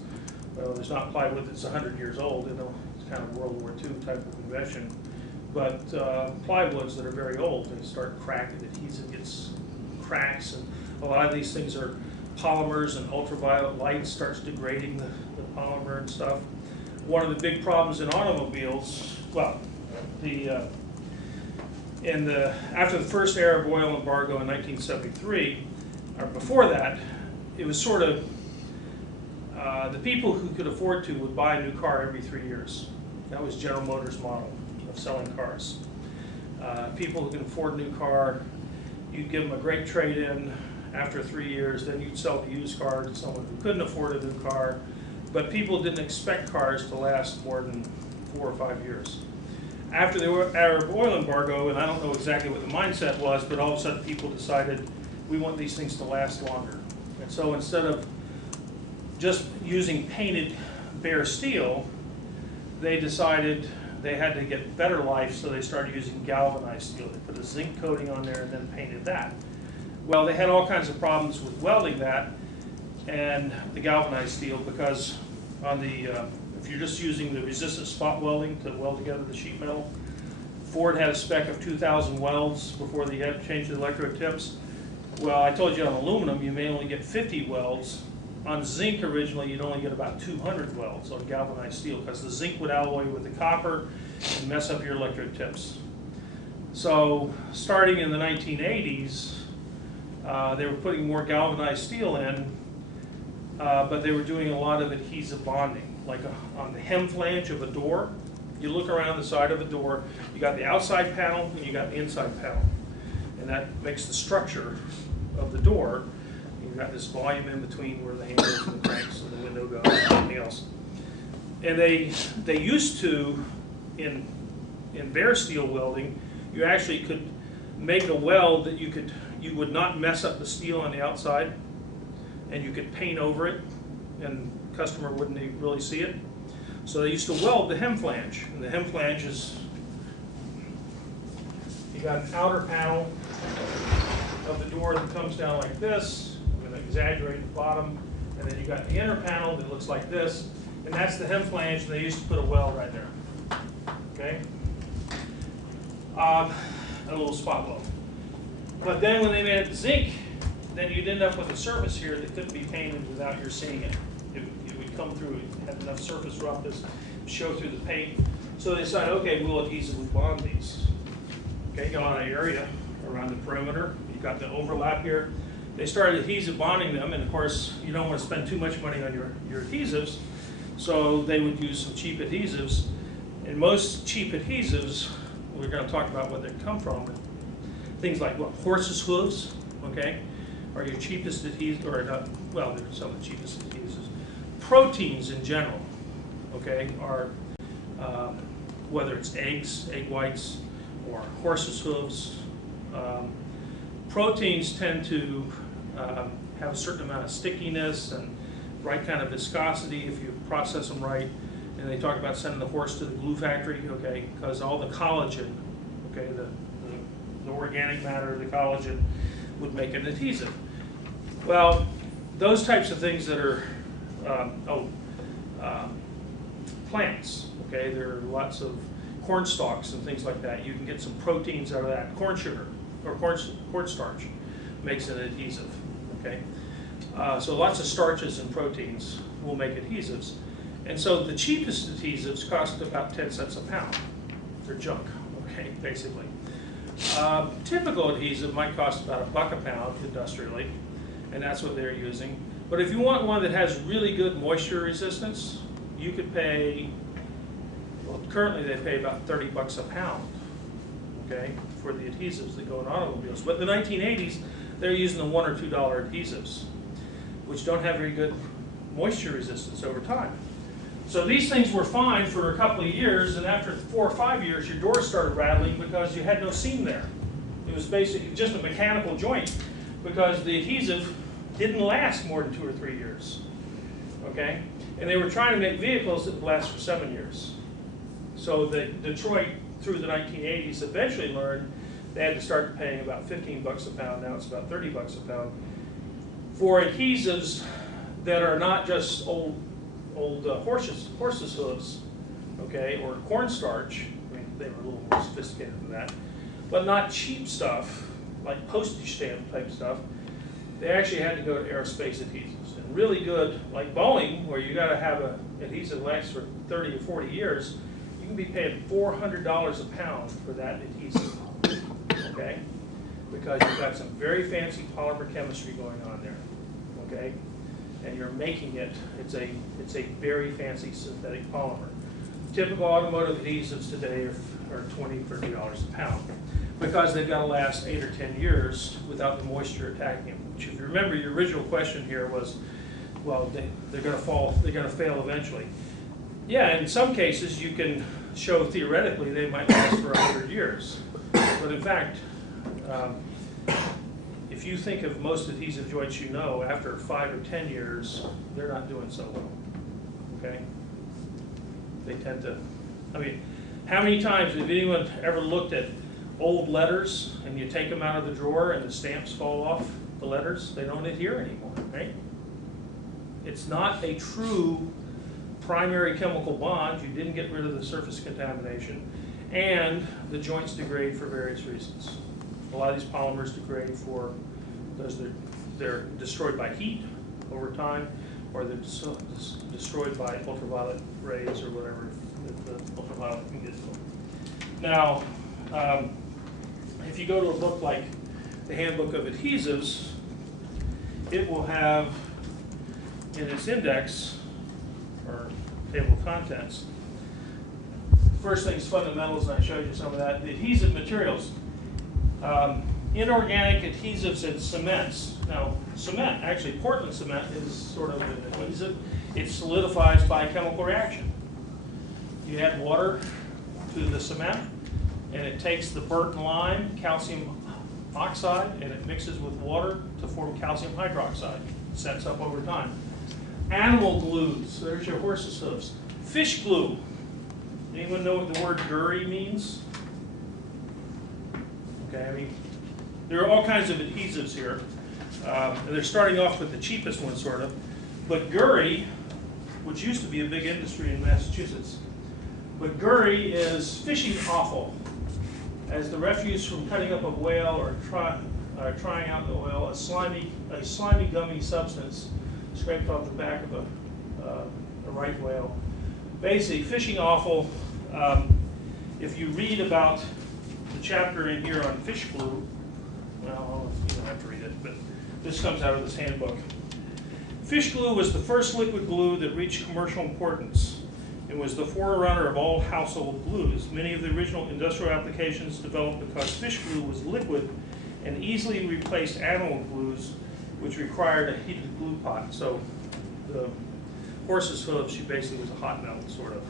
well, there's not plywood that's 100 years old, you know, it's kind of World War II type of invention. But plywoods that are very old, they start cracking, adhesive gets cracks, and a lot of these things are polymers, and ultraviolet light starts degrading the polymer and stuff. One of the big problems in automobiles, well, after the first Arab oil embargo in 1973, or before that, it was sort of, the people who could afford to would buy a new car every 3 years. That was General Motors' model of selling cars. People who can afford a new car, you'd give them a great trade-in after 3 years, then you'd sell the used car to someone who couldn't afford a new car. But people didn't expect cars to last more than 4 or 5 years. After the Arab oil embargo, and I don't know exactly what the mindset was, but all of a sudden people decided we want these things to last longer. And so instead of just using painted bare steel, they decided they had to get better life, so they started using galvanized steel. They put a zinc coating on there and then painted that. Well, they had all kinds of problems with welding that and the galvanized steel because on the, if you're just using the resistant spot welding to weld together the sheet metal, Ford had a spec of 2,000 welds before they had to change the electrode tips. Well, I told you on aluminum you may only get 50 welds. On zinc originally you'd only get about 200 welds on galvanized steel because the zinc would alloy with the copper and mess up your electrode tips. So starting in the 1980s, they were putting more galvanized steel in, but they were doing a lot of adhesive bonding. Like on the hem flange of a door, you look around the side of a door, you got the outside panel and you got the inside panel. And that makes the structure of the door. You've got this volume in between where the handles and the cranks and the window go and everything else. And they used to, in bare steel welding, you actually could make a weld that you would not mess up the steel on the outside, and you could paint over it, and the customer wouldn't even really see it. So they used to weld the hem flange, and the hem flange is, you got an outer panel of the door that comes down like this. I'm going to exaggerate the bottom, and then you got the inner panel that looks like this, and that's the hem flange, and they used to put a weld right there. Okay? A little spot weld. But then when they made it zinc, then you'd end up with a surface here that couldn't be painted without your seeing it. It would come through, it had enough surface roughness, show through the paint. So they decided, okay, we'll adhesively bond these. Okay, you got an area around the perimeter. You've got the overlap here. They started adhesive bonding them, and of course, you don't want to spend too much money on your adhesives, so they would use some cheap adhesives. And most cheap adhesives, we're going to talk about where they come from, things like what, horses' hooves, okay? are your cheapest adhesives, or not, well, they're some of the cheapest adhesives. Proteins in general, okay, are whether it's eggs, egg whites, or horses' hooves. Proteins tend to have a certain amount of stickiness and right kind of viscosity if you process them right. And they talk about sending the horse to the glue factory, okay, because all the collagen, okay, the organic matter, the collagen, would make an adhesive. Well, those types of things that are plants, okay, there are lots of corn stalks and things like that. You can get some proteins out of that. Corn sugar or cornstarch makes an adhesive, okay. So lots of starches and proteins will make adhesives. And so the cheapest adhesives cost about 10 cents a pound. They're junk, okay, basically. Typical adhesive might cost about $1 a pound industrially, and that's what they're using. But if you want one that has really good moisture resistance, you could pay, well, currently they pay about 30 bucks a pound, okay, for the adhesives that go in automobiles. But in the 1980s, they're using the $1 or $2 adhesives, which don't have very good moisture resistance over time. So these things were fine for a couple of years, and after 4 or 5 years, your door started rattling because you had no seam there. It was basically just a mechanical joint because the adhesive didn't last more than 2 or 3 years, okay? And they were trying to make vehicles that would last for 7 years. So Detroit, through the 1980s, eventually learned they had to start paying about 15 bucks a pound. Now it's about 30 bucks a pound for adhesives that are not just old horses' hooves, okay, or cornstarch. I mean, they were a little more sophisticated than that, but not cheap stuff like postage stamp type stuff. They actually had to go to aerospace adhesives, and really good, like Boeing, where you got to have an adhesive last for 30 or 40 years. You can be paying $400 a pound for that adhesive, okay, because you've got some very fancy polymer chemistry going on there, okay. And you're making it, it's a very fancy synthetic polymer. Typical automotive adhesives today are $20, $30 a pound because they've got to last 8 or 10 years without the moisture attacking them. Which, if you remember, your original question here was, well, they're going to fail eventually. Yeah, in some cases you can show theoretically they might last for 100 years. But in fact, if you think of most adhesive joints you know, after 5 or 10 years, they're not doing so well, okay? They tend to, I mean, how many times have anyone ever looked at old letters and you take them out of the drawer and the stamps fall off the letters? They don't adhere anymore, right? It's not a true primary chemical bond. You didn't get rid of the surface contamination, and the joints degrade for various reasons. A lot of these polymers degrade because they're destroyed by heat over time, or they're destroyed by ultraviolet rays or whatever that the ultraviolet can get to them. Now, if you go to a book like the Handbook of Adhesives, it will have in its index, or table of contents, first thing is fundamentals, and I showed you some of that. The adhesive materials. Inorganic adhesives and cements. Now, cement, actually Portland cement is sort of an adhesive. It solidifies by chemical reaction. You add water to the cement, and it takes the burnt lime, calcium oxide, and it mixes with water to form calcium hydroxide. It sets up over time. Animal glues, there's your horse's hooves. Fish glue. Anyone know what the word gurry means? Okay, I mean, there are all kinds of adhesives here. And they're starting off with the cheapest one, sort of. But gurry, which used to be a big industry in Massachusetts, but gurry is fishing offal. As the refuse from cutting up a whale or trying out the oil, a slimy gummy substance scraped off the back of a right whale. Basically, fishing offal, if you read about the chapter in here on fish glue, well, you don't have to read it, but this comes out of this handbook. Fish glue was the first liquid glue that reached commercial importance and was the forerunner of all household glues. Many of the original industrial applications developed because fish glue was liquid and easily replaced animal glues which required a heated glue pot. So the horse's hooves, she basically was a hot melt, sort of,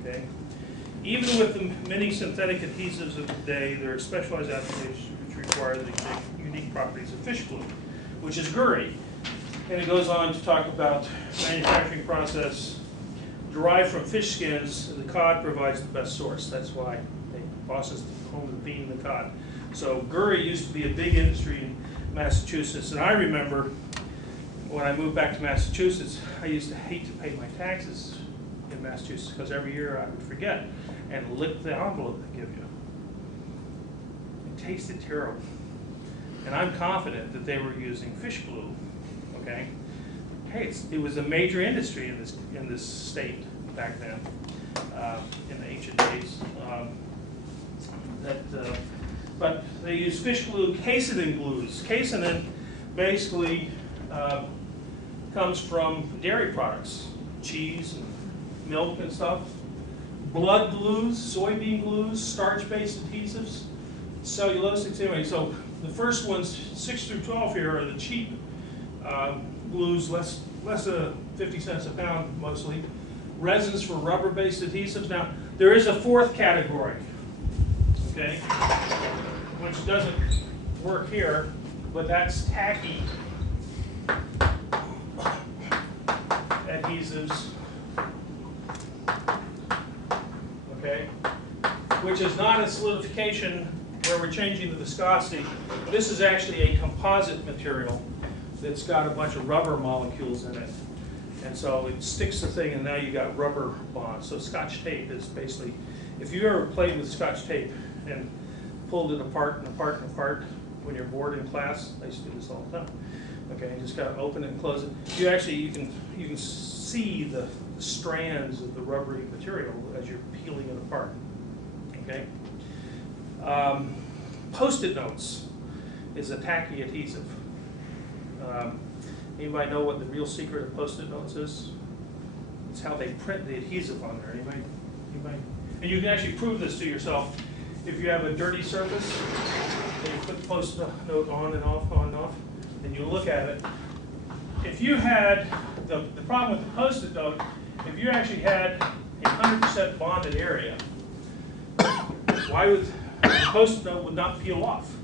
okay? Even with the many synthetic adhesives of the day, there are specialized applications which require the unique properties of fish glue, which is gurry. And it goes on to talk about manufacturing process derived from fish skins. The cod provides the best source. That's why Boston's home to bean the cod. So gurry used to be a big industry in Massachusetts. And I remember when I moved back to Massachusetts, I used to hate to pay my taxes in Massachusetts because every year I would forget and lick the envelope they give you. It tasted terrible. And I'm confident that they were using fish glue. Okay, hey, it was a major industry in this state back then, in the ancient days. But they used fish glue, casein glues. Casein basically comes from dairy products, cheese and milk and stuff. Blood glues, soybean glues, starch-based adhesives, cellulosics. Anyway, so the first ones, 6 through 12 here, are the cheap glues, less than 50 cents a pound mostly. Resins for rubber-based adhesives. Now, there is a fourth category, okay, which doesn't work here, but that's tacky adhesives, okay, which is not a solidification where we're changing the viscosity. This is actually a composite material that's got a bunch of rubber molecules in it. And so it sticks the thing, and now you got rubber bonds. So Scotch tape is basically, if you ever played with Scotch tape and pulled it apart and apart and apart when you're bored in class, I used to do this all the time. Okay, you just gotta open it and close it. You actually, you can see the strands of the rubbery material as you're peeling it apart. Okay. Post-it notes is a tacky adhesive. Anybody know what the real secret of Post-it notes is? It's how they print the adhesive on there. Anybody? And you can actually prove this to yourself. If you have a dirty surface, and you put the Post-it note on and off, and you look at it. If you had, the problem with the Post-it note, if you actually had a 100% bonded area, why would the Post-it note would not peel off?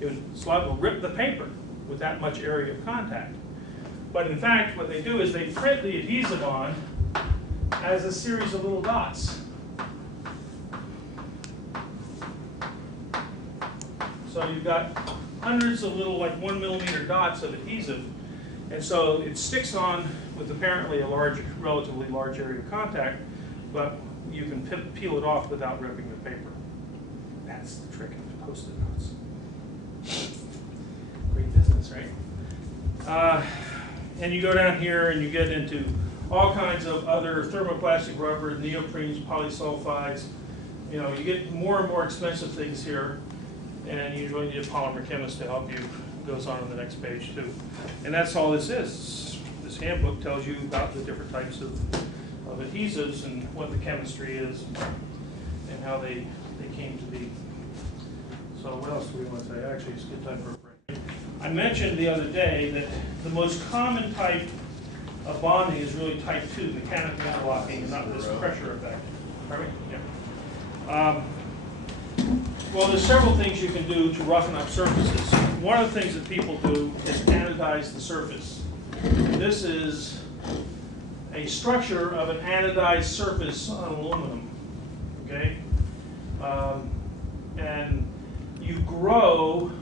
It would rip the paper with that much area of contact. But in fact, what they do is they print the adhesive on as a series of little dots. So you've got hundreds of little, like 1 millimeter dots of adhesive. And so it sticks on with apparently a relatively large area of contact, but you can peel it off without ripping the paper. That's the trick of Post-it notes. Great business, right? And you go down here and you get into all kinds of other thermoplastic rubber, neoprenes, polysulfides. You know, you get more and more expensive things here, and you really need a polymer chemist to help you. It goes on the next page too. And that's all this is. This handbook tells you about the different types of adhesives and what the chemistry is and how they came to be. So what else do we want to say? Actually, it's a good time for a break. I mentioned the other day that the most common type of bonding is really type 2, mechanical interlocking, not this pressure effect. Pardon me? Yeah. Well, there's several things you can do to roughen up surfaces. One of the things that people do is anodize the surface. This is a structure of an anodized surface on aluminum. Okay? And you grow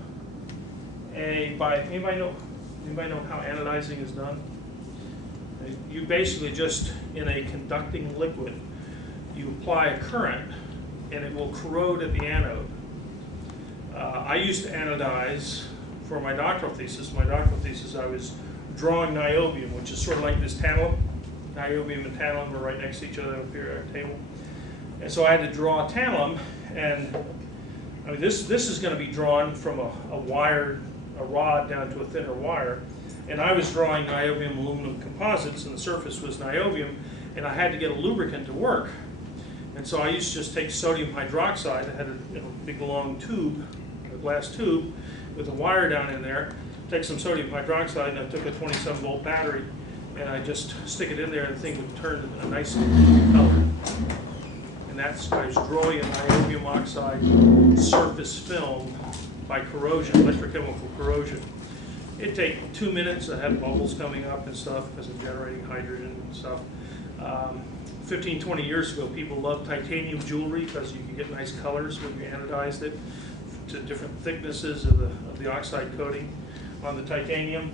anybody know how anodizing is done? You basically just, in a conducting liquid, you apply a current and it will corrode at the anode. I used to anodize for my doctoral thesis. My doctoral thesis, I was drawing niobium, which is sort of like this tantalum. Niobium and tantalum are right next to each other on the periodic table. And so I had to draw tantalum, and I mean, this is going to be drawn from a rod down to a thinner wire. And I was drawing niobium aluminum composites, and the surface was niobium, and I had to get a lubricant to work. And so I used to just take sodium hydroxide. I had a big long tube, a glass tube, with a wire down in there, take some sodium hydroxide, and I took a 27-volt battery, and I just stick it in there, and the thing would turn a nice color. And that's I was growing an niobium oxide surface film by corrosion, electrochemical corrosion. It'd take 2 minutes. I had bubbles coming up and stuff because of generating hydrogen and stuff. 15, 20 years ago, people loved titanium jewelry because you could get nice colors when you anodized it to different thicknesses of the oxide coating on the titanium.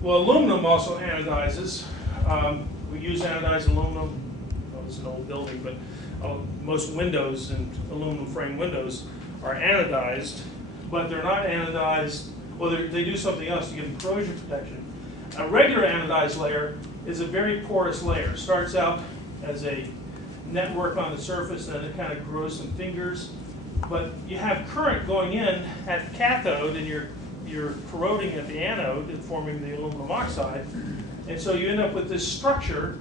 Well, aluminum also anodizes. We use anodized aluminum. Well, it's an old building, but most windows and aluminum frame windows are anodized, but they're not anodized. Well, they do something else to give them corrosion protection. A regular anodized layer is a very porous layer. It starts out as a network on the surface, and then it kind of grows some fingers. But you have current going in at the cathode, and you're corroding at the anode and forming the aluminum oxide. And so you end up with this structure,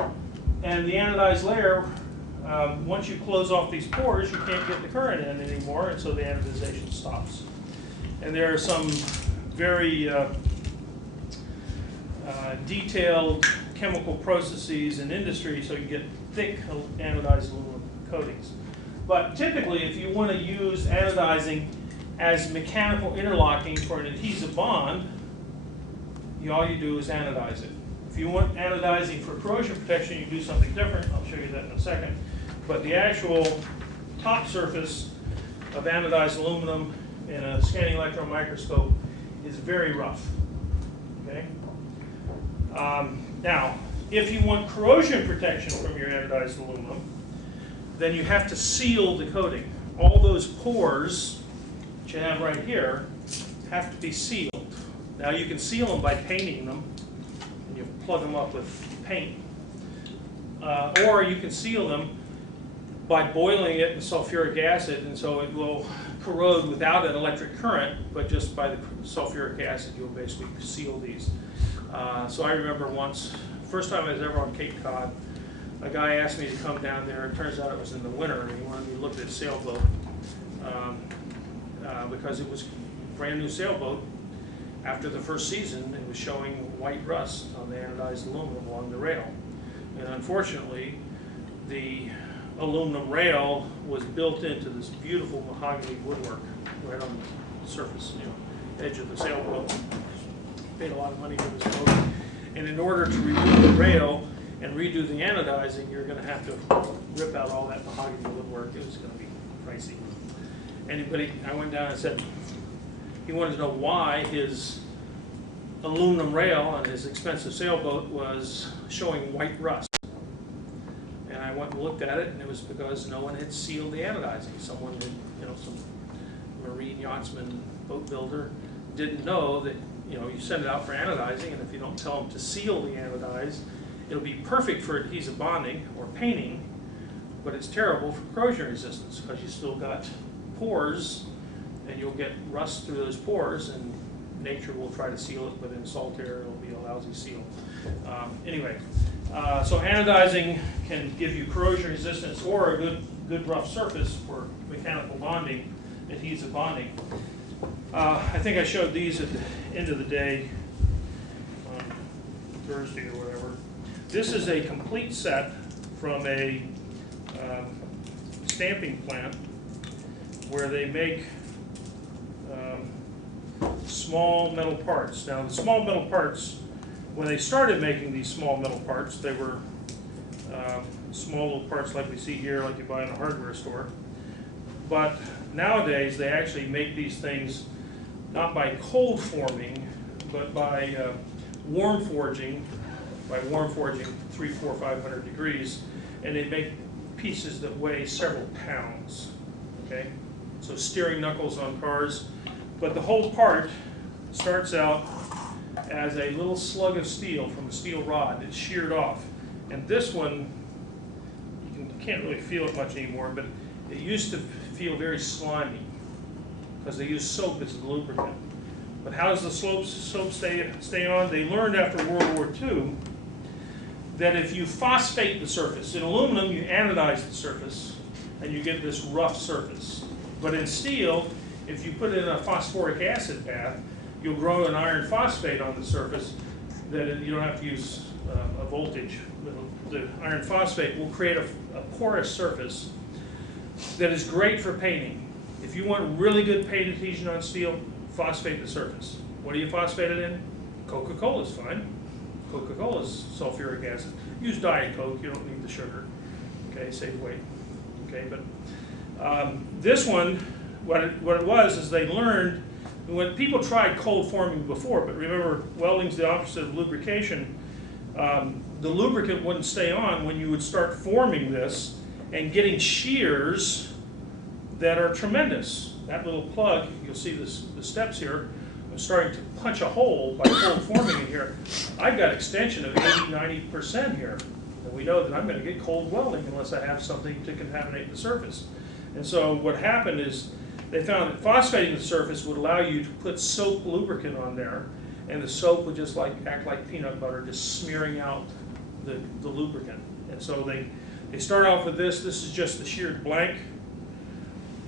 and the anodized layer, once you close off these pores, you can't get the current in anymore, and so the anodization stops. And there are some very detailed chemical processes in industry so you get thick anodized aluminum coatings. But typically, if you want to use anodizing as mechanical interlocking for an adhesive bond, all you do is anodize it. If you want anodizing for corrosion protection, you do something different. I'll show you that in a second. But the actual top surface of anodized aluminum in a scanning electron microscope is very rough. Okay. Now, if you want corrosion protection from your anodized aluminum, then you have to seal the coating. All those pores that you have right here have to be sealed. Now, you can seal them by painting them, and you plug them up with paint. Or you can seal them by boiling it in sulfuric acid, and so it will corrode without an electric current, but just by the sulfuric acid, you'll basically seal these. So I remember once, first time I was ever on Cape Cod, a guy asked me to come down there. It turns out it was in the winter, and he wanted me to look at his sailboat because it was a brand new sailboat. After the first season, it was showing white rust on the anodized aluminum along the rail. And unfortunately, the aluminum rail was built into this beautiful mahogany woodwork right on the surface, edge of the sailboat. Paid a lot of money for this boat. And in order to remove the rail and redo the anodizing, you're going to have to rip out all that mahogany woodwork. It was going to be pricey. I went down and said, he wanted to know why his aluminum rail on his expensive sailboat was showing white rust. And I went and looked at it, and it was because no one had sealed the anodizing. Someone had, some marine yachtsman, boat builder, didn't know that, you send it out for anodizing, and if you don't tell them to seal the anodized, it'll be perfect for adhesive bonding or painting, but it's terrible for corrosion resistance because you still got pores, and you'll get rust through those pores, and nature will try to seal it, but in salt air it'll be a lousy seal. So anodizing can give you corrosion resistance or a good rough surface for mechanical bonding, adhesive bonding. I think I showed these at the end of the day on Thursday or whatever. This is a complete set from a stamping plant where they make small metal parts. Now, the small metal parts, when they started making these small metal parts, they were small little parts like we see here, like you buy in a hardware store. But nowadays, they actually make these things not by cold forming, but by warm forging, 300, 400, 500 degrees, and they make pieces that weigh several pounds, okay? So steering knuckles on cars, but the whole part starts out as a little slug of steel from a steel rod. It's sheared off, and this one, you can't really feel it much anymore, but it used to feel very slimy because they use soap as a lubricant. But how does the soap stay on? They learned after World War II that if you phosphate the surface, in aluminum you anodize the surface and you get this rough surface. But in steel, if you put it in a phosphoric acid bath, you'll grow an iron phosphate on the surface that you don't have to use a voltage. The iron phosphate will create a porous surface that is great for painting. If you want really good paint adhesion on steel, phosphate the surface. What do you phosphate it in? Coca-Cola is fine. Coca-Cola is sulfuric acid. Use Diet Coke, you don't need the sugar. Okay, save weight. Okay, but this one, what it was is they learned, when people tried cold forming before, but remember, welding's the opposite of lubrication. The lubricant wouldn't stay on when you would start forming this and getting shears that are tremendous. That little plug, you'll see the steps here, I'm starting to punch a hole by cold forming it here. I've got extension of 80–90% here. And we know that I'm going to get cold welding unless I have something to contaminate the surface. And so what happened is they found that phosphating the surface would allow you to put soap lubricant on there, and the soap would just act like peanut butter, just smearing out the lubricant. And so they start off with this. This is just the sheared blank.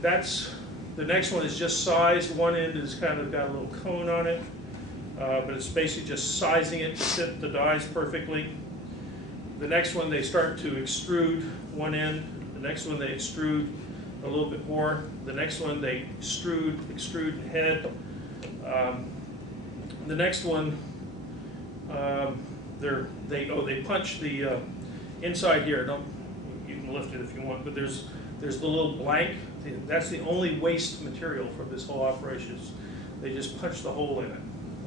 The next one is just sized. One end is kind of got a little cone on it, but it's basically just sizing it to fit the dies perfectly. The next one they start to extrude one end. The next one they extrude a little bit more. The next one they extrude head. The next one they punch the inside here. You can lift it if you want, but there's the little blank. That's the only waste material from this whole operation. They just punch the hole in it.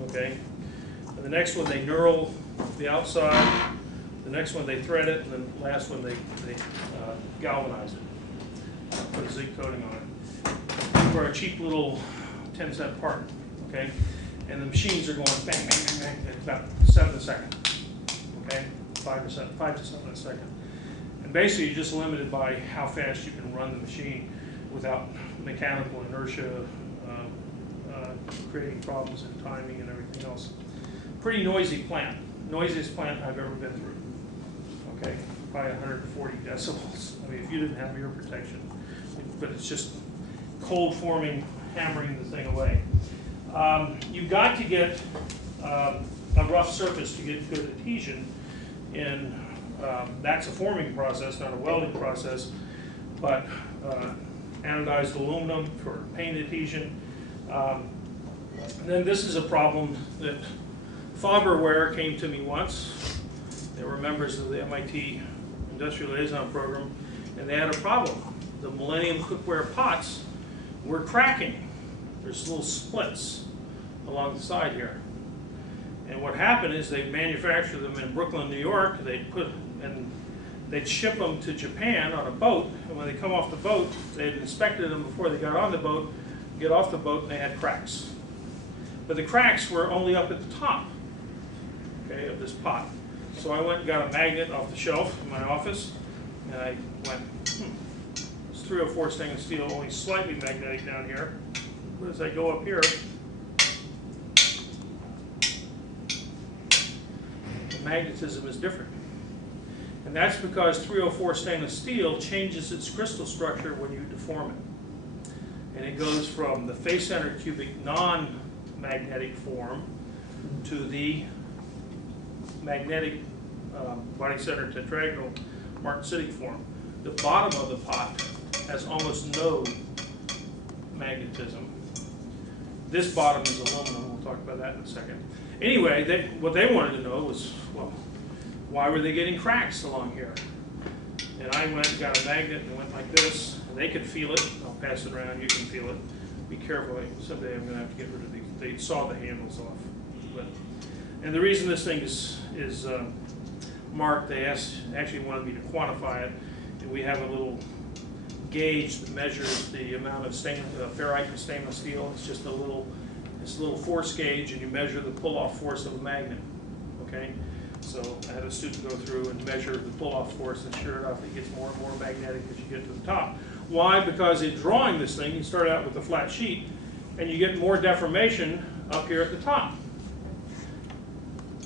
Okay. And the next one they knurl the outside. The next one they thread it, and then the last one they galvanize it. Put a zinc coating on it for a cheap little 10-cent part. Okay. And the machines are going bang, bang, bang, bang at about 7 a second. Okay, 5 to 7 a second. And basically, you're just limited by how fast you can run the machine without mechanical inertia, creating problems in timing and everything else. Pretty noisy plant. Noisiest plant I've ever been through. Okay, probably 140 decibels. I mean, if you didn't have ear protection, but it's just cold forming, hammering the thing away. You've got to get a rough surface to get good adhesion. And that's a forming process, not a welding process, but anodized aluminum for paint adhesion. Then this is a problem that Faberware came to me once. They were members of the MIT Industrial Liaison Program, and they had a problem. The Millennium cookware pots were cracking. There's little splits along the side here. And what happened is they manufactured them in Brooklyn, New York. They'd ship them to Japan on a boat. And when they come off the boat, they had inspected them before they got on the boat, get off the boat, and they had cracks. But the cracks were only up at the top, okay, of this pot. So I went and got a magnet off the shelf in my office, and I went, it's 304 stainless steel, only slightly magnetic down here. But as I go up here, the magnetism is different. And that's because 304 stainless steel changes its crystal structure when you deform it. And it goes from the face-centered cubic non-magnetic form to the magnetic body-centered tetragonal martensitic form. The bottom of the pot has almost no magnetism. This bottom is aluminum. We'll talk about that in a second. Anyway, what they wanted to know was, well, why were they getting cracks along here? And I went and got a magnet and went like this, and they could feel it. I'll pass it around, you can feel it. Be careful, someday I'm gonna have to get rid of these. They saw the handles off. And the reason this thing is marked, they actually wanted me to quantify it. And we have a little gauge that measures the amount of ferrite in stainless steel. It's just a little force gauge, and you measure the pull-off force of a magnet, okay? So I had a student go through and measure the pull-off force, and sure enough, it gets more and more magnetic as you get to the top. Why? Because in drawing this thing, you start out with a flat sheet, and you get more deformation up here at the top.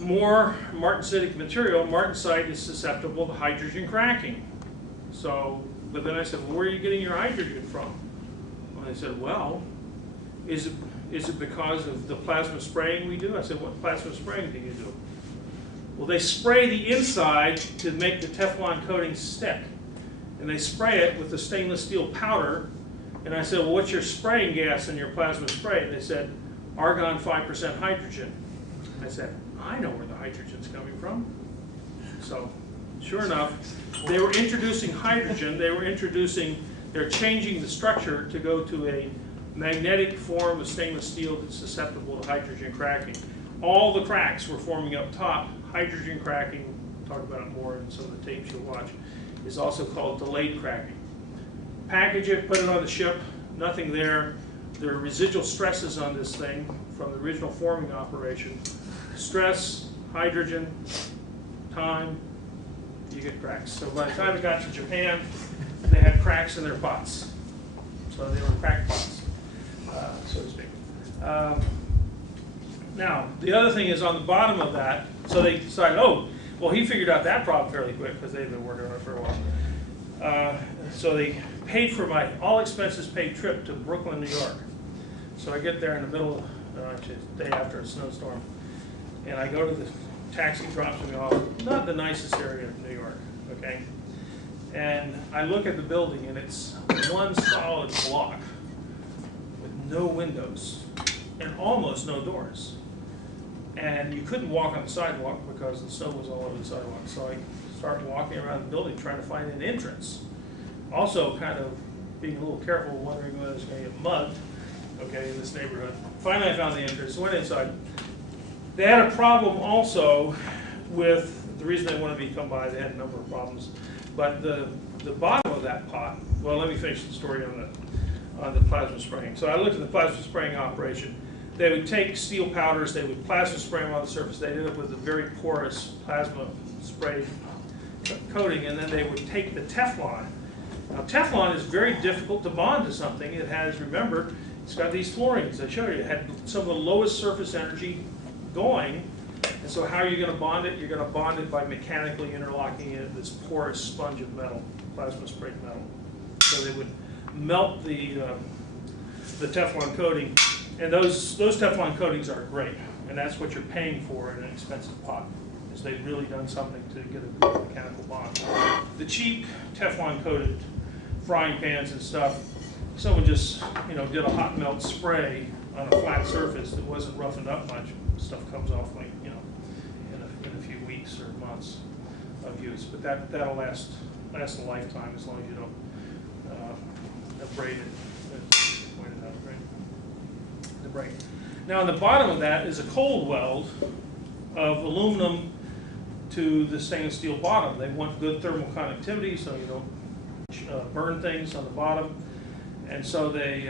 More martensitic material, martensite is susceptible to hydrogen cracking. So, but then I said, well, where are you getting your hydrogen from? Well, they said, well, is it because of the plasma spraying we do? I said, what plasma spraying do you do? Well, they spray the inside to make the Teflon coating stick. And they spray it with the stainless steel powder. And I said, well, what's your spraying gas in your plasma spray? And they said, argon 5% hydrogen. I said, I know where the hydrogen's coming from. So, sure enough, they were introducing hydrogen. They're changing the structure to go to a magnetic form of stainless steel that's susceptible to hydrogen cracking. All the cracks were forming up top. Hydrogen cracking, talk about it more in some of the tapes you'll watch, is also called delayed cracking. Package it, put it on the ship, nothing there. There are residual stresses on this thing from the original forming operation. Stress, hydrogen, time, you get cracks. So by the time it got to Japan, they had cracks in their pots. So they were cracked pots, so to speak. Now, the other thing is on the bottom of that, so they decided, oh, well, he figured out that problem fairly quick because they've been working on it for a while. So they paid for my all expenses paid trip to Brooklyn, New York. So I get there in the middle, actually the day after a snowstorm, and I go to the taxi, drops me off, not the nicest area of New York, okay? And I look at the building and it's one solid block with no windows and almost no doors. And you couldn't walk on the sidewalk because the snow was all over the sidewalk. So I started walking around the building trying to find an entrance. Also kind of being a little careful, wondering whether I was going to get mugged, okay, in this neighborhood. Finally I found the entrance, went inside. They had a problem also with, the reason they wanted me to come by, they had a number of problems, but the bottom of that pot, well, let me finish the story on the plasma spraying. So I looked at the plasma spraying operation. They would take steel powders, they would plasma spray them on the surface. They ended up with a very porous plasma spray coating, and then they would take the Teflon. Now Teflon is very difficult to bond to something. It has, remember, it's got these fluorines. I showed you, it had some of the lowest surface energy going. And so how are you going to bond it? You're going to bond it by mechanically interlocking it in this porous sponge of metal, plasma sprayed metal. So they would melt the Teflon coating. And those Teflon coatings are great, and that's what you're paying for in an expensive pot, is they've really done something to get a good mechanical bond. The cheap Teflon coated frying pans and stuff, someone just did a hot melt spray on a flat surface that wasn't roughened up much. Stuff comes off like in a few weeks or months of use, but that'll last a lifetime as long as you don't abrade it. Right. Now on the bottom of that is a cold weld of aluminum to the stainless steel bottom. They want good thermal conductivity so you don't burn things on the bottom. And so they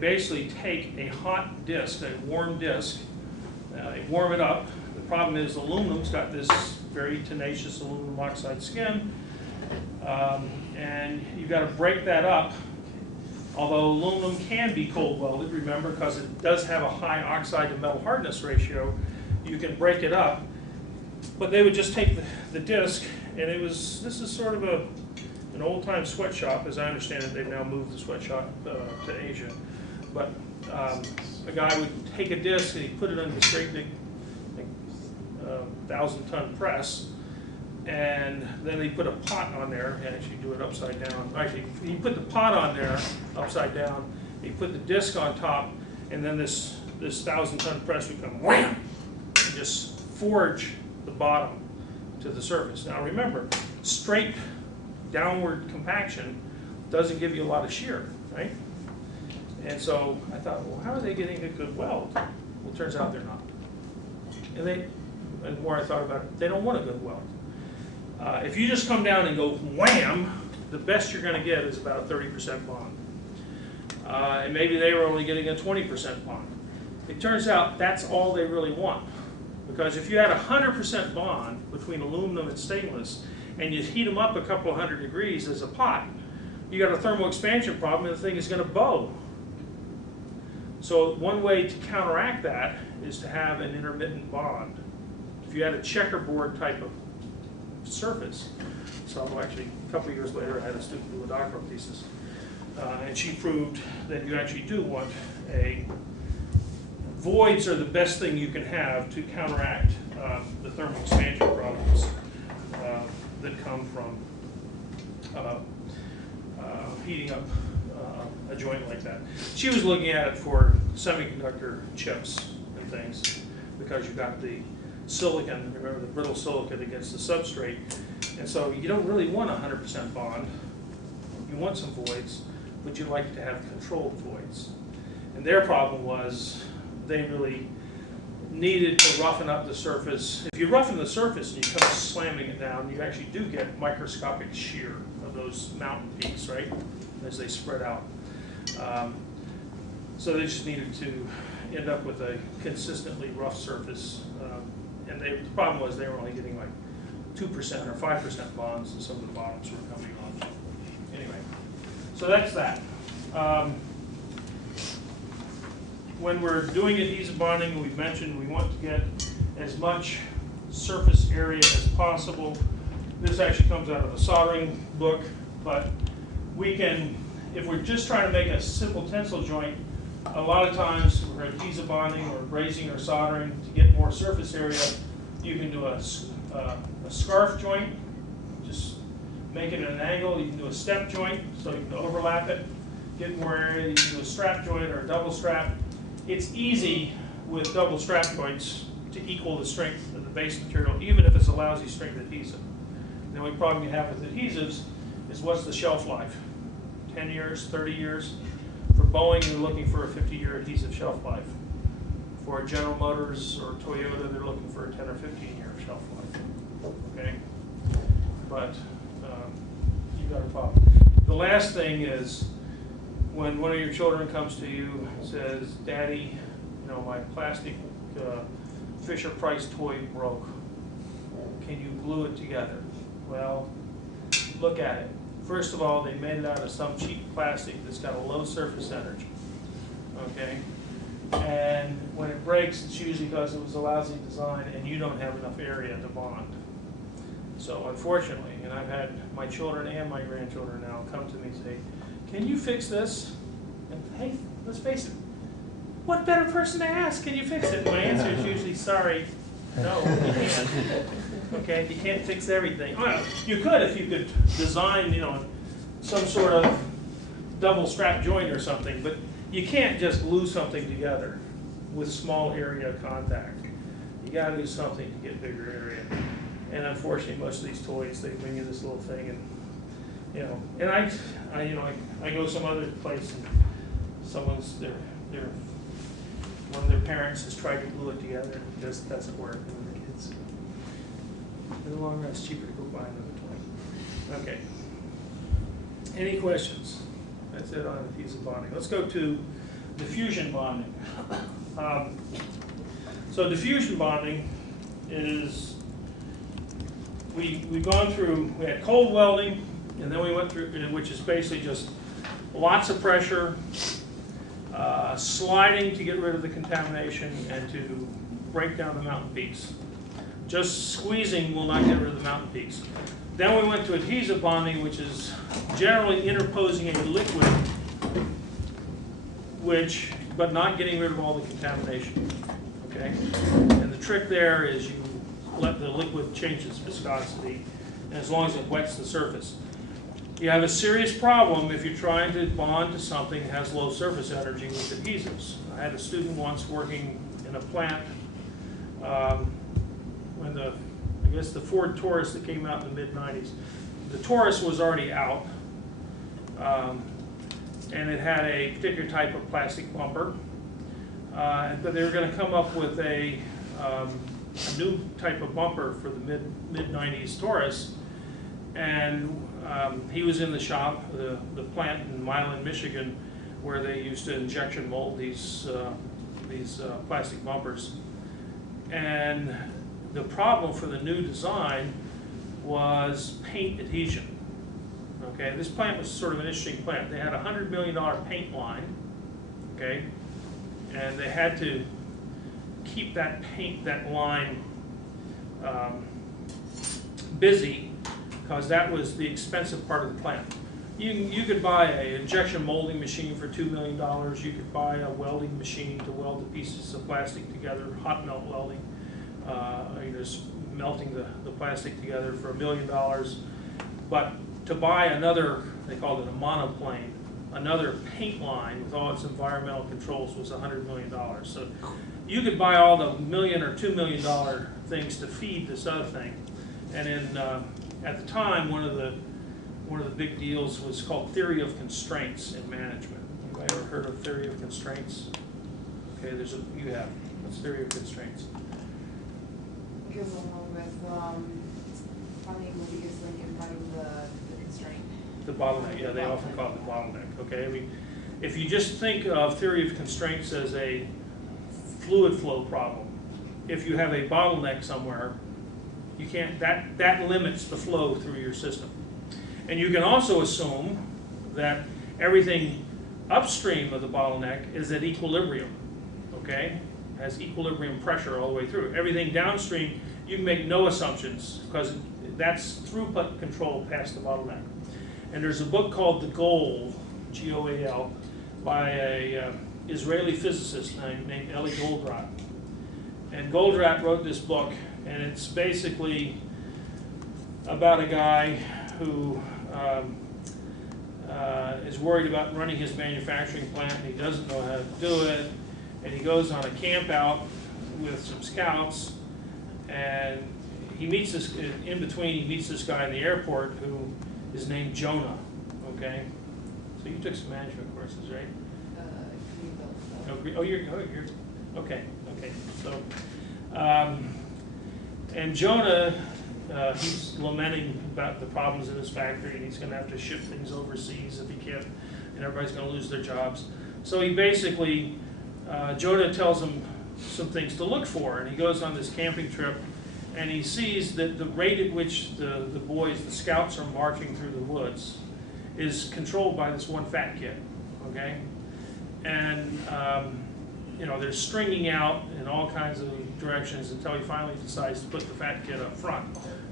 basically take a hot disc, a warm disc, they warm it up. The problem is aluminum's got this very tenacious aluminum oxide skin, and you've got to break that up. Although aluminum can be cold welded, remember, because it does have a high oxide to metal hardness ratio, you can break it up. But they would just take the disc, and this is sort of an old-time sweatshop, as I understand it. They've now moved the sweatshop to Asia. But a guy would take a disc and he'd put it on this great big 1,000-ton press, and then he put a pot on there, and actually do it upside down. Actually, he put the pot on there upside down, he put the disc on top, and then this 1,000-ton press would come wham, and just forge the bottom to the surface. Now remember, straight downward compaction doesn't give you a lot of shear, right? And so I thought, well, how are they getting a good weld? Well, it turns out they're not. And the more I thought about it, they don't want a good weld. If you just come down and go wham, the best you're going to get is about a 30% bond. And maybe they were only getting a 20% bond. It turns out that's all they really want. Because if you had a 100% bond between aluminum and stainless, and you heat them up a couple hundred degrees as a pot, you got a thermal expansion problem and the thing is going to bow. So one way to counteract that is to have an intermittent bond. If you had a checkerboard type of surface, so actually a couple of years later I had a student do a doctoral thesis. And she proved that you actually do want voids are the best thing you can have to counteract the thermal expansion problems that come from heating up a joint like that. She was looking at it for semiconductor chips and things, because you got the silicon, remember the brittle silicon against the substrate, and so you don't really want 100% bond. You want some voids, but you like to have controlled voids. And their problem was they really needed to roughen up the surface. If you roughen the surface and you come slamming it down, you actually do get microscopic shear of those mountain peaks, right, as they spread out. So they just needed to end up with a consistently rough surface. And the problem was they were only getting like 2% or 5% bonds, and some of the bottoms were coming off. Anyway, so that's that. When we're doing adhesive bonding, we've mentioned we want to get as much surface area as possible. This actually comes out of a soldering book, but we can, if we're just trying to make a simple tensile joint, a lot of times we're adhesive bonding or brazing or soldering to get more surface area. You can do a scarf joint, just make it at an angle. You can do a step joint, so you can overlap it, get more area. You can do a strap joint or a double strap. It's easy with double strap joints to equal the strength of the base material, even if it's a lousy strength adhesive. The only problem you have with adhesives is what's the shelf life? 10 years, 30 years? For Boeing, you're looking for a 50-year adhesive shelf life. For General Motors or Toyota, they're looking for a 10 or 15-year shelf life. Okay? But you got a problem. The last thing is, when one of your children comes to you and says, "Daddy, you know, my plastic Fisher-Price toy broke. Can you glue it together?" Well, look at it. First of all, they made it out of some cheap plastic that's got a low surface energy. Okay? And when it breaks, it's usually because it was a lousy design and you don't have enough area to bond. So unfortunately, and I've had my children and my grandchildren now come to me and say, "Can you fix this?" And hey, let's face it, what better person to ask? Can you fix it? My answer is usually, sorry, no, you can't. Okay, you can't fix everything. Well, you could if you could design, you know, some sort of double strap joint or something, but you can't just glue something together with small area of contact. You got to do something to get bigger area. And unfortunately, most of these toys, they bring you this little thing, and you know, and I go some other place, and someone's one of their parents has tried to glue it together, and it just doesn't work. And the kids, in the long run, it's cheaper to go buy another toy. Okay. Any questions? That's it on adhesive bonding. Let's go to diffusion bonding. So diffusion bonding is, we've gone through, we had cold welding, and then we went through, which is basically just lots of pressure, sliding to get rid of the contamination and to break down the mountain peaks. Just squeezing will not get rid of the mountain peaks. Then we went to adhesive bonding, which is generally interposing a liquid, but not getting rid of all the contamination. Okay? And the trick there is you let the liquid change its viscosity, and as long as it wets the surface. You have a serious problem if you're trying to bond to something that has low surface energy with adhesives. I had a student once working in a plant when I guess the Ford Taurus that came out in the mid-90s. The Taurus was already out, and it had a particular type of plastic bumper, but they were going to come up with a new type of bumper for the mid-90s Taurus, and he was in the shop, the plant in Milan, Michigan, where they used to injection mold these plastic bumpers. And the problem for the new design was paint adhesion. Okay, this plant was sort of an interesting plant. They had a $100 million paint line, okay, and they had to keep that line busy, because that was the expensive part of the plant. You could buy an injection molding machine for $2 million. You could buy a welding machine to weld the pieces of plastic together, hot melt welding. You're just melting the plastic together for $1 million. But to buy another, they called it a monoplane, another paint line with all its environmental controls was $100 million. So you could buy all the $1 million or $2 million things to feed this other thing. And in, at the time, one of the big deals was called theory of constraints in management. Anybody ever heard of theory of constraints? Okay, you have. What's theory of constraints? Goes along with finding the weakest link and finding the constraint. The bottleneck, yeah, they often call it the bottleneck, okay? I mean, if you just think of theory of constraints as a fluid flow problem, if you have a bottleneck somewhere, you can't, that limits the flow through your system. And you can also assume that everything upstream of the bottleneck is at equilibrium, okay? Has equilibrium pressure all the way through. Everything downstream, you can make no assumptions because that's throughput control past the bottleneck. And there's a book called The Goal, G-O-A-L, by a Israeli physicist named Eli Goldratt. And Goldratt wrote this book, and it's basically about a guy who is worried about running his manufacturing plant, and he doesn't know how to do it, and he goes on a camp out with some scouts, and he meets this, in between he meets this guy in the airport who is named Jonah, okay? So you took some management courses, right? You're okay. So, and Jonah, he's lamenting about the problems in his factory, and he's going to have to ship things overseas if he can't, and everybody's going to lose their jobs. So he basically, Jonah tells him some things to look for, and he goes on this camping trip, and he sees that the rate at which the boys, the scouts, are marching through the woods is controlled by this one fat kid, okay? And you know, they're stringing out in all kinds of directions until he finally decides to put the fat kid up front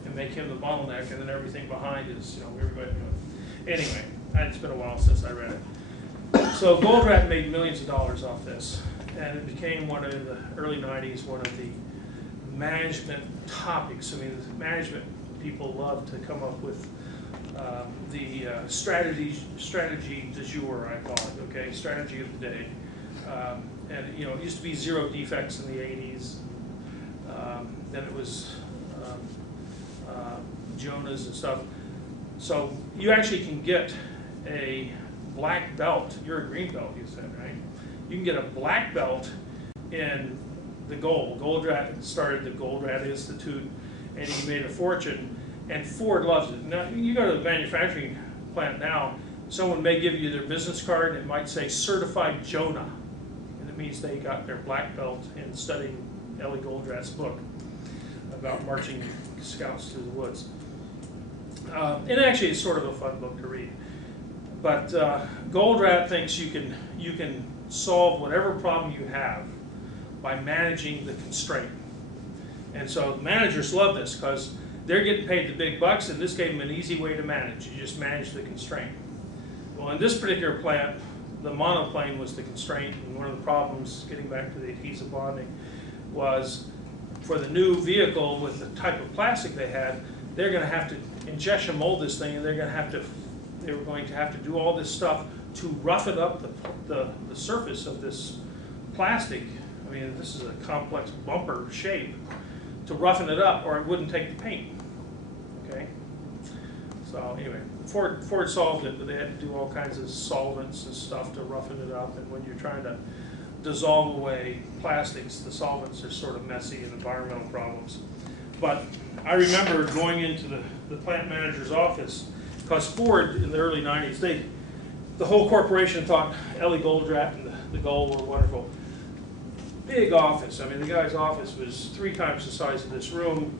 and make him the bottleneck, and then everything behind is, you know, everybody doing it. Anyway, it's been a while since I read it. So Goldratt made millions of dollars off this, and it became one of the early 90s, one of the management topics. I mean, the management people love to come up with the strategy du jour, I call it, okay, strategy of the day. And you know, it used to be 0 defects in the 80s. Then it was Jonah's and stuff. So you actually can get a black belt. You're a green belt, you said, right? You can get a black belt in the goal. Goldratt started the Goldratt Institute, and he made a fortune. And Ford loves it. Now, you go to the manufacturing plant now, someone may give you their business card, and it might say Certified Jonah. And it means they got their black belt in studying Eli Goldratt's book about marching scouts through the woods. And actually, it's sort of a fun book to read. But Goldratt thinks you can solve whatever problem you have by managing the constraint. And so managers love this because they're getting paid the big bucks, and this gave them an easy way to manage. You just manage the constraint. Well, in this particular plant, the monoplane was the constraint, and one of the problems, getting back to the adhesive bonding, was for the new vehicle with the type of plastic they had, they're going to have to injection mold this thing, and they were going to have to do all this stuff to roughen up the surface of this plastic. I mean, this is a complex bumper shape, to roughen it up, or it wouldn't take the paint. Okay. So anyway, Ford solved it, but they had to do all kinds of solvents and stuff to roughen it up. And when you're trying to dissolve away plastics, the solvents are sort of messy and environmental problems. But I remember going into the plant manager's office, because Ford in the early 90s, the whole corporation thought Eli Goldratt and the Goal were wonderful. Big office. I mean, the guy's office was 3 times the size of this room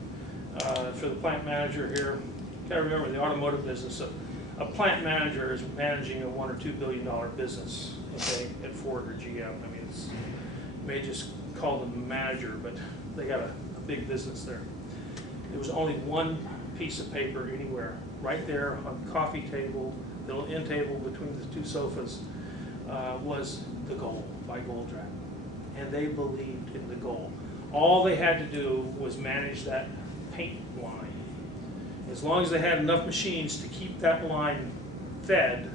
for the plant manager here. You gotta remember, the automotive business, a plant manager is managing a $1 or $2 billion business, okay, at Ford or GM. I mean, you may just call them a manager, but they got a big business there. There was only one piece of paper anywhere, right there on the coffee table the little end table between the two sofas, was the goal by Goldratt. And they believed in the goal. All they had to do was manage that paint line. As long as they had enough machines to keep that line fed,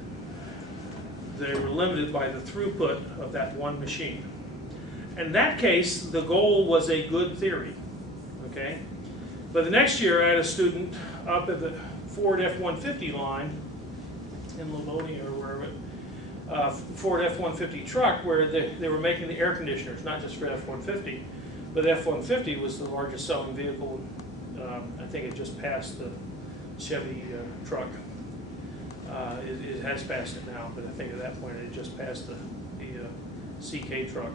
they were limited by the throughput of that one machine. In that case, the goal was a good theory, okay? But the next year, I had a student up at the Ford F-150 line in Livonia or wherever, Ford F-150 truck, where they were making the air conditioners, not just for F-150, but F-150 was the largest selling vehicle. I think it just passed the Chevy truck. It has passed it now, but I think at that point it just passed the CK truck.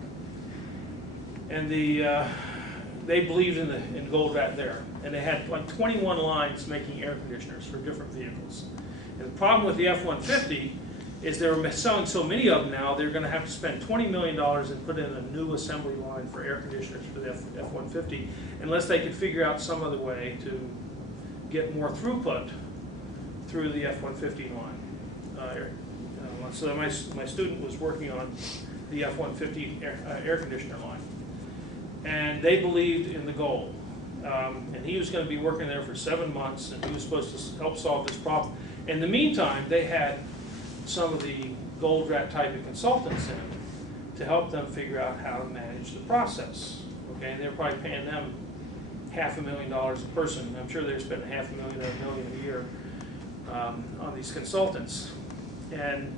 And they believed in Goldratt there, and they had like 21 lines making air conditioners for different vehicles. And the problem with the F-150 is they were selling so many of them now, they're going to have to spend $20 million and put in a new assembly line for air conditioners for the F-150, unless they could figure out some other way to get more throughput through the F-150 line. So my student was working on the F-150 air conditioner line. And they believed in the goal. And he was going to be working there for 7 months, and he was supposed to help solve this problem. In the meantime, they had some of the Goldratt type of consultants in to help them figure out how to manage the process. Okay, and they were probably paying them $500,000 a person. I'm sure they're spending $500,000 or $1 million a year on these consultants. And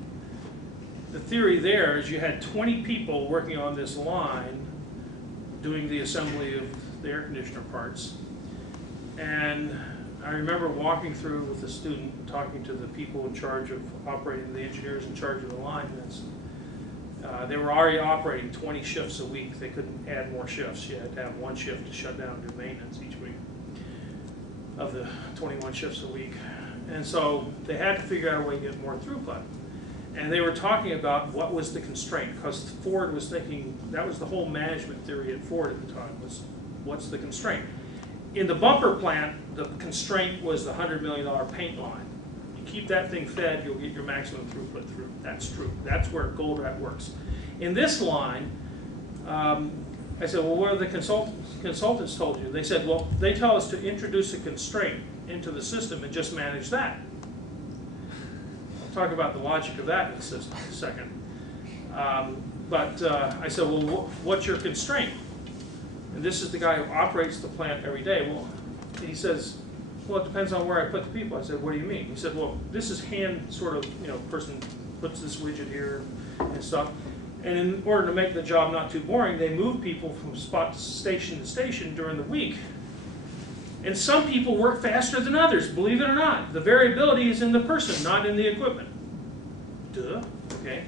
the theory there is you had 20 people working on this line doing the assembly of the air conditioner parts. And I remember walking through with the student, talking to the people in charge of operating, the engineers in charge of the line. They were already operating 20 shifts a week. They couldn't add more shifts. You had to have one shift to shut down and do maintenance each week of the 21 shifts a week. And so they had to figure out a way to get more throughput. And they were talking about what was the constraint, because Ford was thinking, that was the whole management theory at Ford at the time, was what's the constraint? In the bumper plant, the constraint was the $100 million paint line. You keep that thing fed, you'll get your maximum throughput through. That's true. That's where Goldratt works. In this line, I said, well, what are the consultants told you? They said, well, they tell us to introduce a constraint into the system and just manage that. I'll talk about the logic of that in a second. I said, well, what's your constraint? And this is the guy who operates the plant every day. Well, he says, well, it depends on where I put the people. I said, what do you mean? He said, well, this is hand sort of, person puts this widget here and stuff. And in order to make the job not too boring, they move people from spot to station during the week. And some people work faster than others, believe it or not. The variability is in the person, not in the equipment. Duh, okay?